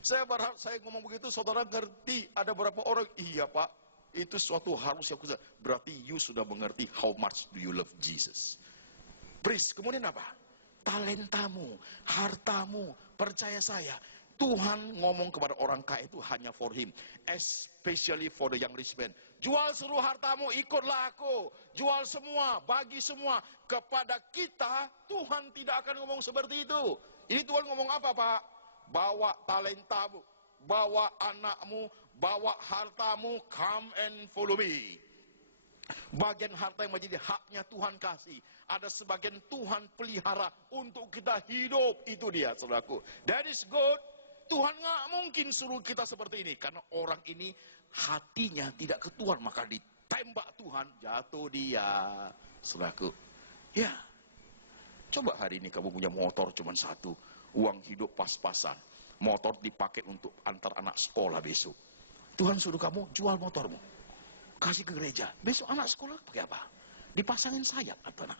Saya berharap saya ngomong begitu, saudara ngerti. Ada beberapa orang, iya Pak, itu suatu harus yang khusus. Berarti you sudah mengerti how much do you love Jesus. Please, kemudian apa? Talentamu, hartamu, percaya saya. Tuhan ngomong kepada orang kaya itu hanya for him. Especially for the young rich man. Jual seluruh hartamu, ikutlah aku. Jual semua, bagi semua. Kepada kita, Tuhan tidak akan ngomong seperti itu. Ini Tuhan ngomong apa Pak? Bawa talentamu, bawa anakmu, bawa hartamu, come and follow me. Bagian harta yang menjadi haknya Tuhan kasih. Ada sebagian Tuhan pelihara untuk kita hidup. Itu dia saudaraku. That is good. Tuhan nggak mungkin suruh kita seperti ini. Karena orang ini hatinya tidak ke Tuhan. Maka ditembak Tuhan, jatuh dia. Saudaraku. Ya. Coba hari ini kamu punya motor cuma satu. Uang hidup pas-pasan. Motor dipakai untuk antar anak sekolah besok. Tuhan suruh kamu jual motormu. Kasih ke gereja. Besok anak sekolah pakai apa? Dipasangin sayap atau nak?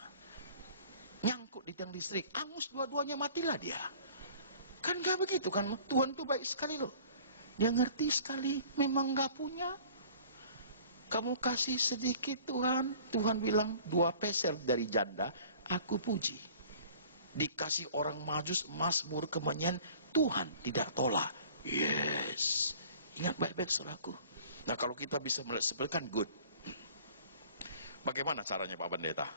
Nyangkut di tiang listrik. Angus dua-duanya matilah dia. Kan gak begitu kan? Tuhan tuh baik sekali loh. Dia ngerti sekali. Memang gak punya. Kamu kasih sedikit Tuhan. Tuhan bilang 2 peser dari janda. Aku puji. Dikasih orang majus, Mazmur, kemenyan. Tuhan tidak tolak. Yes. Ingat baik-baik saudaraku. Nah, kalau kita bisa melihat seperti kan good. Bagaimana caranya Pak Pendeta?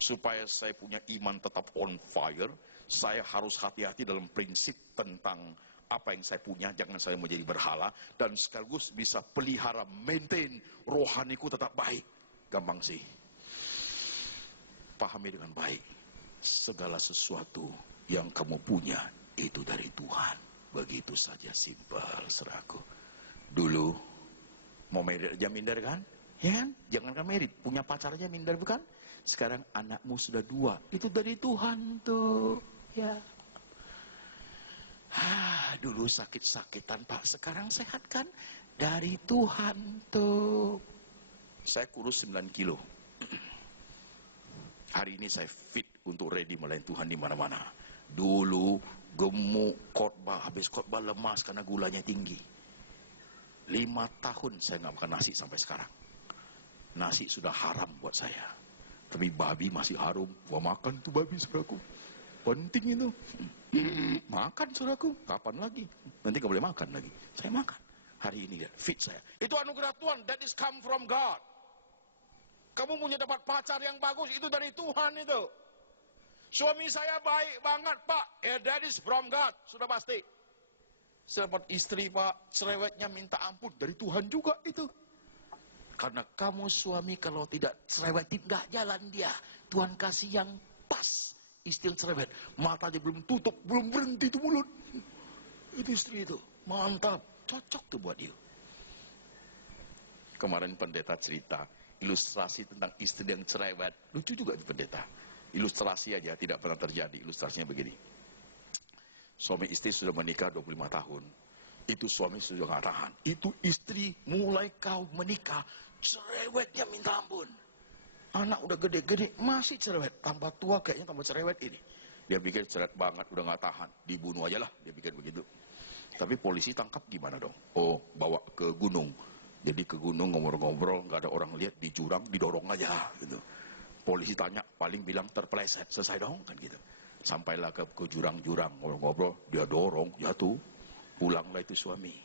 Supaya saya punya iman tetap on fire, saya harus hati-hati dalam prinsip tentang apa yang saya punya, jangan saya menjadi berhala, dan sekaligus bisa pelihara, maintain rohaniku tetap baik. Gampang sih. Pahami dengan baik. Segala sesuatu yang kamu punya itu dari Tuhan. Begitu saja simpel, saudaraku. Dulu mau merit aja minder kan? Ya kan? Jangankan merit, punya pacar aja minder bukan? Sekarang anakmu sudah 2, itu dari Tuhan tuh. Ya. Dulu sakit-sakitan Pak, sekarang sehat kan? Dari Tuhan tuh. Saya kurus 9 kilo. Hari ini saya fit untuk ready melayani Tuhan di mana-mana. Dulu gemuk, khotbah, habis khotbah lemas karena gulanya tinggi. 5 tahun saya nggak makan nasi sampai sekarang. Nasi sudah haram buat saya. Tapi babi masih harum. Gua makan tuh babi, saudaraku. Penting itu. Makan, saudaraku. Kapan lagi? Nanti gak boleh makan lagi. Saya makan. Hari ini fit saya. Itu anugerah Tuhan. That is come from God. Kamu punya dapat pacar yang bagus, itu dari Tuhan itu. Suami saya baik banget, Pak. That is from God. Sudah pasti. Saya dapat istri, Pak. Cerewetnya minta ampun. Dari Tuhan juga itu. Karena kamu suami kalau tidak cerewet, tidak jalan dia. Tuhan kasih yang pas. Istri yang cerewet. Matanya belum tutup, belum berhenti itu mulut. Itu istri itu. Mantap. Cocok tuh buat dia. Kemarin pendeta cerita. Ilustrasi tentang istri yang cerewet. Lucu juga itu pendeta. Ilustrasi aja, tidak pernah terjadi. Ilustrasinya begini. Suami istri sudah menikah 25 tahun. Itu suami sudah gak tahan. Itu istri mulai kau menikah. Cerewetnya minta ampun. Anak udah gede-gede masih cerewet. Tambah tua kayaknya tambah cerewet ini. Dia pikir cerewet banget, udah gak tahan. Dibunuh aja lah, dia pikir begitu. Tapi polisi tangkap gimana dong? Oh, bawa ke gunung. Jadi ke gunung ngobrol-ngobrol, gak ada orang lihat, di jurang didorong aja gitu. Polisi tanya, paling bilang terpeleset, selesai dong kan gitu. Sampailah ke jurang-jurang, ngobrol-ngobrol, dia dorong, jatuh. Pulanglah itu suami.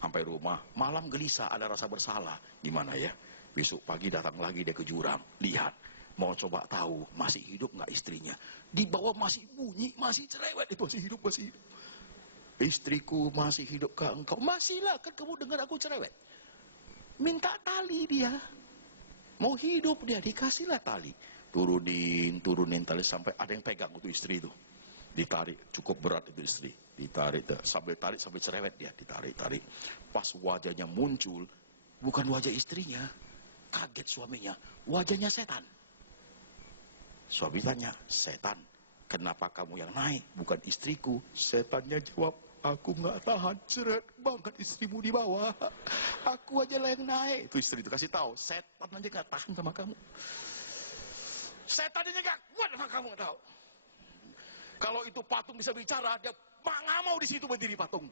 Sampai rumah, malam gelisah, ada rasa bersalah. Gimana ya? Besok pagi datang lagi dia ke jurang, lihat. Mau coba tahu, masih hidup nggak istrinya. Di bawah masih bunyi, masih cerewet, itu masih hidup, masih hidup. Istriku masih hidup kah engkau? Masihlah, kan kamu dengar aku cerewet. Minta tali dia. Mau hidup dia, dikasihlah tali. Turunin tali sampai ada yang pegang itu istri itu. Ditarik, cukup berat itu istri. Ditarik, sampai cerewet dia. Ditarik. Pas wajahnya muncul, bukan wajah istrinya. Kaget suaminya, wajahnya setan. Suami tanya, setan, kenapa kamu yang naik? Bukan istriku. Setannya jawab, aku nggak tahan, seret banget istrimu di bawah. Aku aja lah yang naik. Itu istri itu kasih tahu, setan aja nggak tahan sama kamu. Setan aja nggak kuat sama kamu, tahu? Kalau itu patung bisa bicara, dia nggak mau di situ berdiri patung.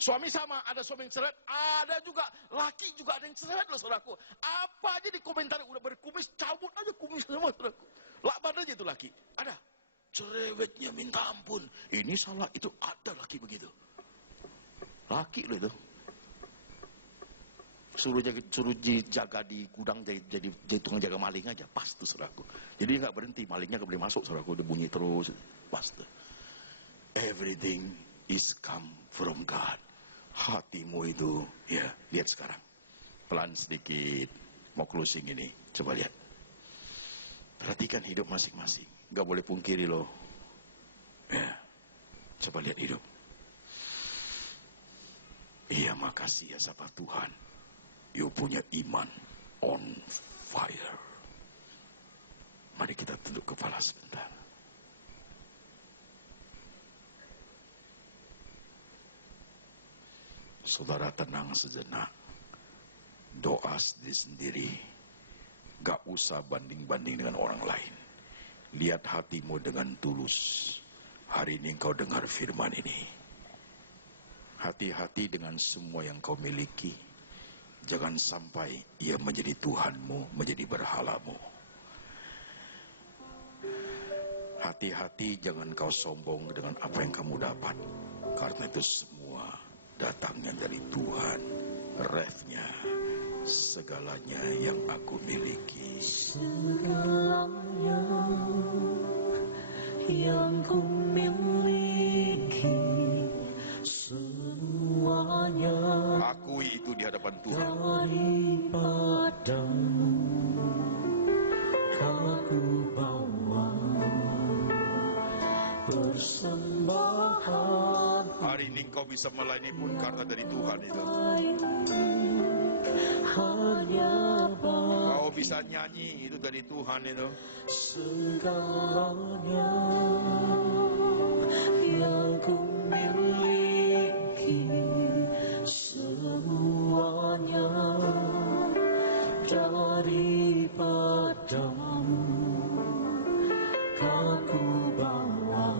Suami sama, ada suami yang cerewet, ada juga laki juga ada yang cerewet loh saudaraku. Apa aja di komentar udah berkumis, cabut aja kumis sama saudaraku. Lakban aja itu laki, ada. Cerewetnya minta ampun. Ini salah, itu ada laki begitu. Laki loh itu. Suruh jaga di gudang jadi tukang jaga maling aja, pas tuh saudaraku. Jadi nggak berhenti, malingnya nggak boleh masuk saudaraku, dia bunyi terus, pas tuh. Everything is come from God. Hatimu itu, ya lihat sekarang. Pelan sedikit, mau closing ini, coba lihat. Perhatikan hidup masing-masing, nggak boleh pungkiri loh. Ya, coba lihat hidup. Iya, makasih ya sapa Tuhan. You punya iman on fire. Mari kita tunduk kepala sebentar. Saudara tenang sejenak. Doa sendiri. Gak usah banding-banding dengan orang lain. Lihat hatimu dengan tulus. Hari ini engkau dengar firman ini. Hati-hati dengan semua yang kau miliki. Jangan sampai ia menjadi Tuhanmu, menjadi berhalamu. Hati-hati jangan kau sombong dengan apa yang kamu dapat. Karena itu semua datangnya dari Tuhan. refnya, segalanya yang aku miliki. Segalanya yang ku miliki, semuanya Akui itu di hadapan Tuhan. daripadamu aku bawa persembahan. Hari ini kau bisa melayani pun karena dari Tuhan itu. Hanya Kau bisa nyanyi itu dari Tuhan itu. segalanya yang ku miliki, semuanya daripadamu aku bawa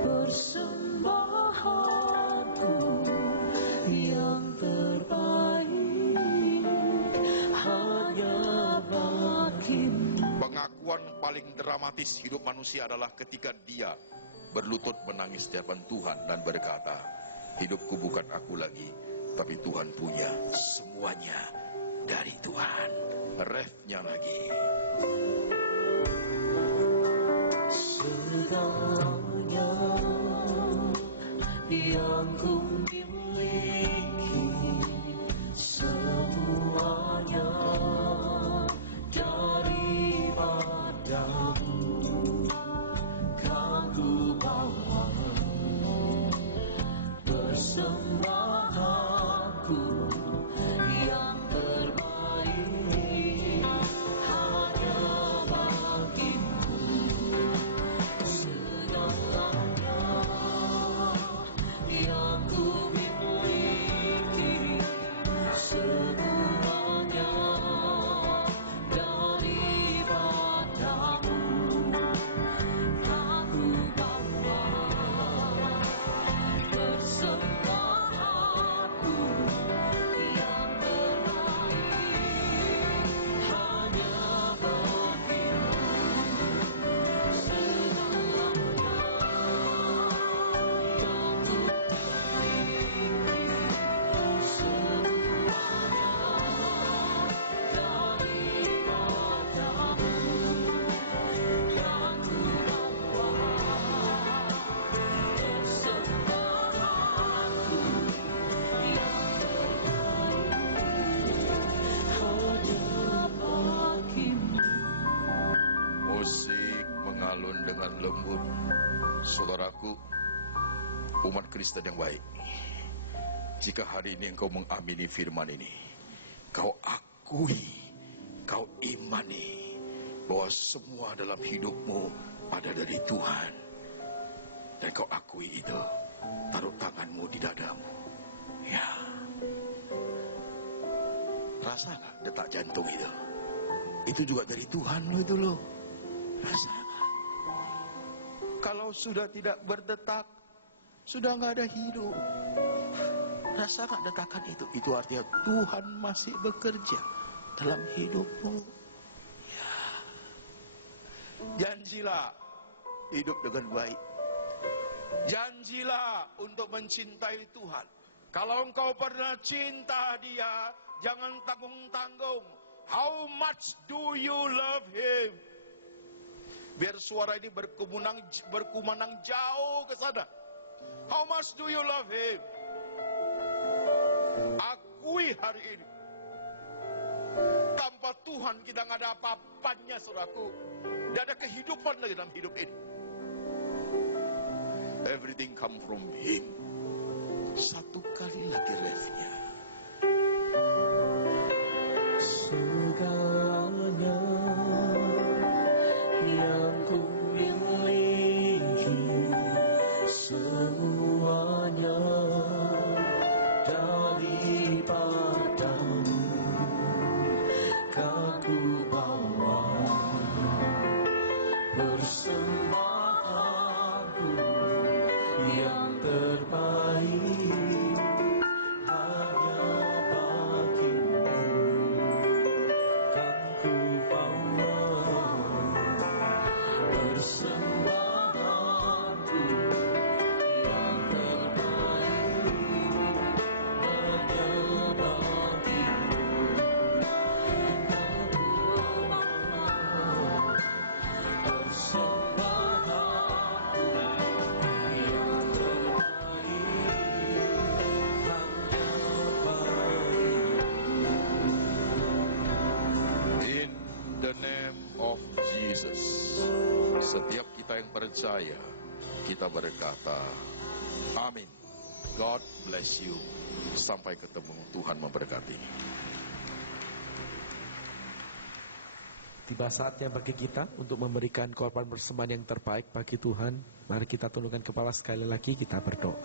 persembahanku yang terbaik hanya bagimu. Pengakuan paling dramatis hidup manusia adalah ketika dia berlutut menangis di hadapan Tuhan dan berkata, hidupku bukan aku lagi, tapi Tuhan punya. Semuanya dari Tuhan. Refnya lagi. Segalanya yang ku miliki, semuanya daripadamu kan ku bawa persembahanku yang terbaik hanya bagimu. Segalanya yang ku miliki, semuanya daripadamu aku bawa persembahanku yang terbaik hanya bagimu. Segalanya yang ku miliki, semuanya daripadamu yang ku bawa persembahanku yang terbaik hanya bagimu. Musik mengalun dengan lembut. Saudaraku, umat Kristen yang baik, jika hari ini engkau mengamini firman ini, kau akui, kau imani bahwa semua dalam hidupmu ada dari Tuhan, dan kau akui itu, taruh tanganmu di dadamu. Ya, rasa gak detak jantung itu? Itu juga dari Tuhan lo itu lo. Rasa gak? Kalau sudah tidak berdetak, sudah gak ada hidup. Rasa gak detakan itu? Itu artinya Tuhan masih bekerja dalam hidupmu. Ya. Janjilah hidup dengan baik. Janjilah untuk mencintai Tuhan. Kalau engkau pernah cinta Dia, jangan tanggung-tanggung. How much do you love Him? Biar suara ini berkumandang jauh ke sana. How much do you love Him? Akui hari ini, tanpa Tuhan kita nggak ada apa-apanya, saudaraku. Tidak ada kehidupan lagi dalam hidup ini. Everything come from Him. Satu kali lagi refnya. Segalanya yang ku miliki, semuanya daripadamu kan ku bawa persembahanku yang terbaik hanya bagimu kan ku bawa persembahanku yang terbaik hanya percaya, kita berkata, amin. God bless you. Sampai ketemu, Tuhan memberkati. Tiba saatnya bagi kita untuk memberikan korban persembahan yang terbaik bagi Tuhan. Mari kita tundukkan kepala sekali lagi, kita berdoa.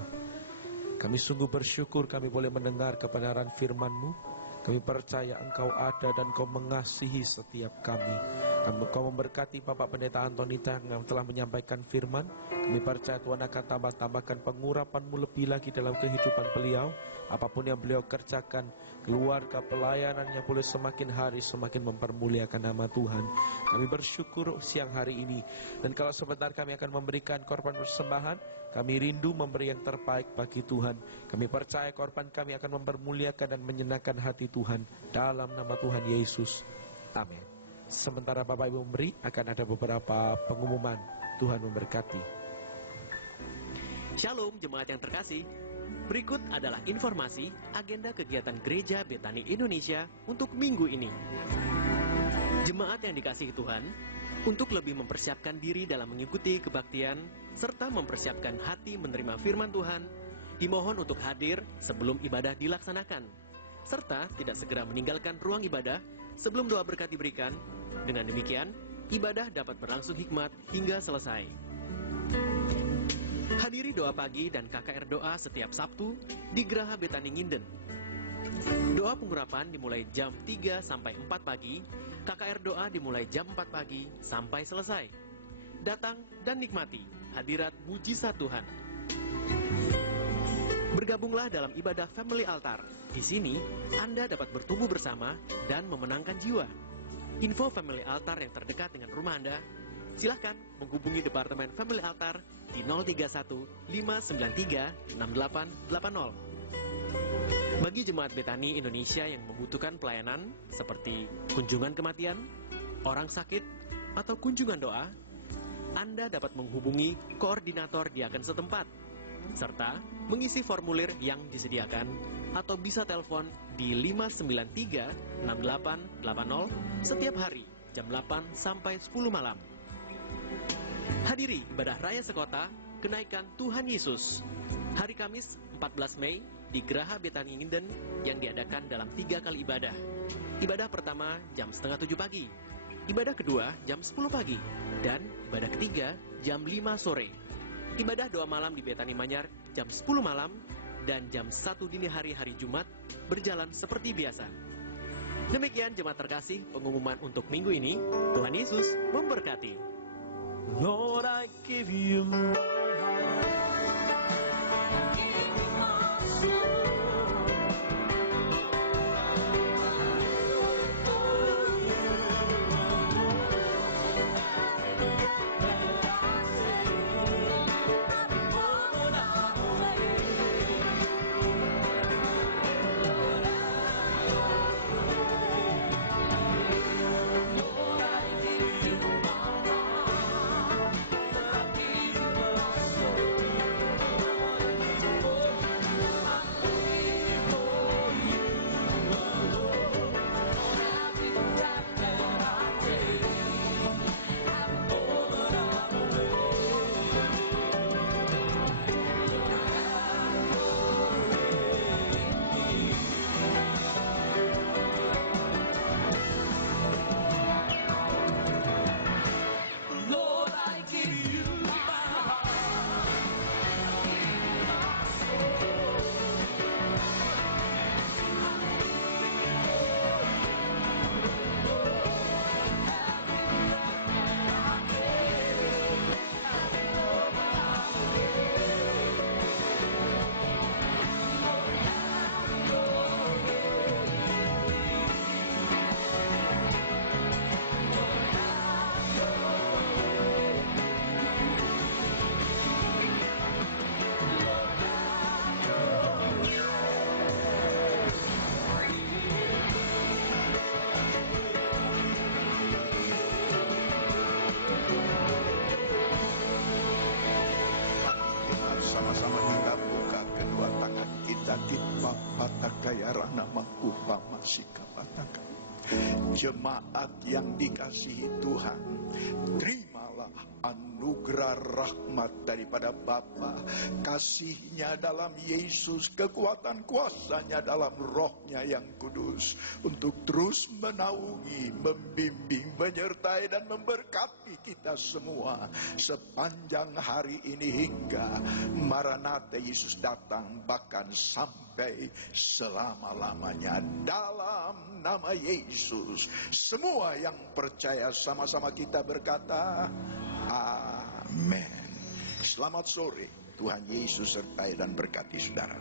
Kami sungguh bersyukur kami boleh mendengar kebenaran firman-Mu. Kami percaya Engkau ada dan Engkau mengasihi setiap kami. Engkau memberkati Bapak Pendeta Antonita yang telah menyampaikan firman. Kami percaya Tuhan akan tambahkan pengurapan-Mu lebih lagi dalam kehidupan beliau. Apapun yang beliau kerjakan, keluarga pelayanannya boleh semakin hari semakin mempermuliakan nama Tuhan. Kami bersyukur siang hari ini. Dan kalau sebentar kami akan memberikan korban persembahan, kami rindu memberi yang terbaik bagi Tuhan. Kami percaya korban kami akan mempermuliakan dan menyenangkan hati Tuhan. Dalam nama Tuhan Yesus. Amin. Sementara Bapak Ibu memberi, akan ada beberapa pengumuman. Tuhan memberkati. Shalom jemaat yang terkasih. Berikut adalah informasi agenda kegiatan Gereja Betani Indonesia untuk minggu ini. Jemaat yang dikasihi Tuhan, untuk lebih mempersiapkan diri dalam mengikuti kebaktian, serta mempersiapkan hati menerima firman Tuhan, dimohon untuk hadir sebelum ibadah dilaksanakan, serta tidak segera meninggalkan ruang ibadah sebelum doa berkat diberikan. Dengan demikian, ibadah dapat berlangsung hikmat hingga selesai. Hadiri doa pagi dan KKR doa setiap Sabtu di Geraha Betani Nginden. Doa pengurapan dimulai jam 3 sampai 4 pagi, KKR doa dimulai jam 4 pagi sampai selesai. Datang dan nikmati hadirat mujizat Tuhan. Bergabunglah dalam ibadah Family Altar. Di sini, Anda dapat bertumbuh bersama dan memenangkan jiwa. Info Family Altar yang terdekat dengan rumah Anda, silahkan menghubungi Departemen Family Altar di 031 593 6880. Bagi jemaat Betani Indonesia yang membutuhkan pelayanan seperti kunjungan kematian, orang sakit, atau kunjungan doa, Anda dapat menghubungi koordinator diaken setempat, serta mengisi formulir yang disediakan, atau bisa telepon di 593 6880 setiap hari jam 8 sampai 10 malam. Hadiri ibadah raya sekota kenaikan Tuhan Yesus hari Kamis 14 Mei di Geraha Betani Nginden yang diadakan dalam 3 kali ibadah. Ibadah pertama jam 6:30 pagi, ibadah kedua jam 10 pagi, dan ibadah ketiga jam 5 sore. Ibadah doa malam di Betani Manyar jam 10 malam dan jam 1 dini hari Jumat berjalan seperti biasa. Demikian jemaat terkasih pengumuman untuk minggu ini. Tuhan Yesus memberkati. Lord, I give you my heart. Sama-sama kita buka kedua tangan kita di papatakaya ranamaku pamasika pataka. Jemaat yang dikasihi Tuhan, terimalah terimalah anugerah rahmat daripada Bapa, kasih-Nya dalam Yesus, kekuatan kuasa-Nya dalam Roh-Nya yang kudus, untuk terus menaungi, membimbing, menyertai dan memberkati kita semua sepanjang hari ini hingga Maranatha Yesus datang, bahkan sampai selama-lamanya. Dalam nama Yesus, semua yang percaya sama-sama kita berkata amin. Selamat sore. Tuhan Yesus sertai dan berkati saudara.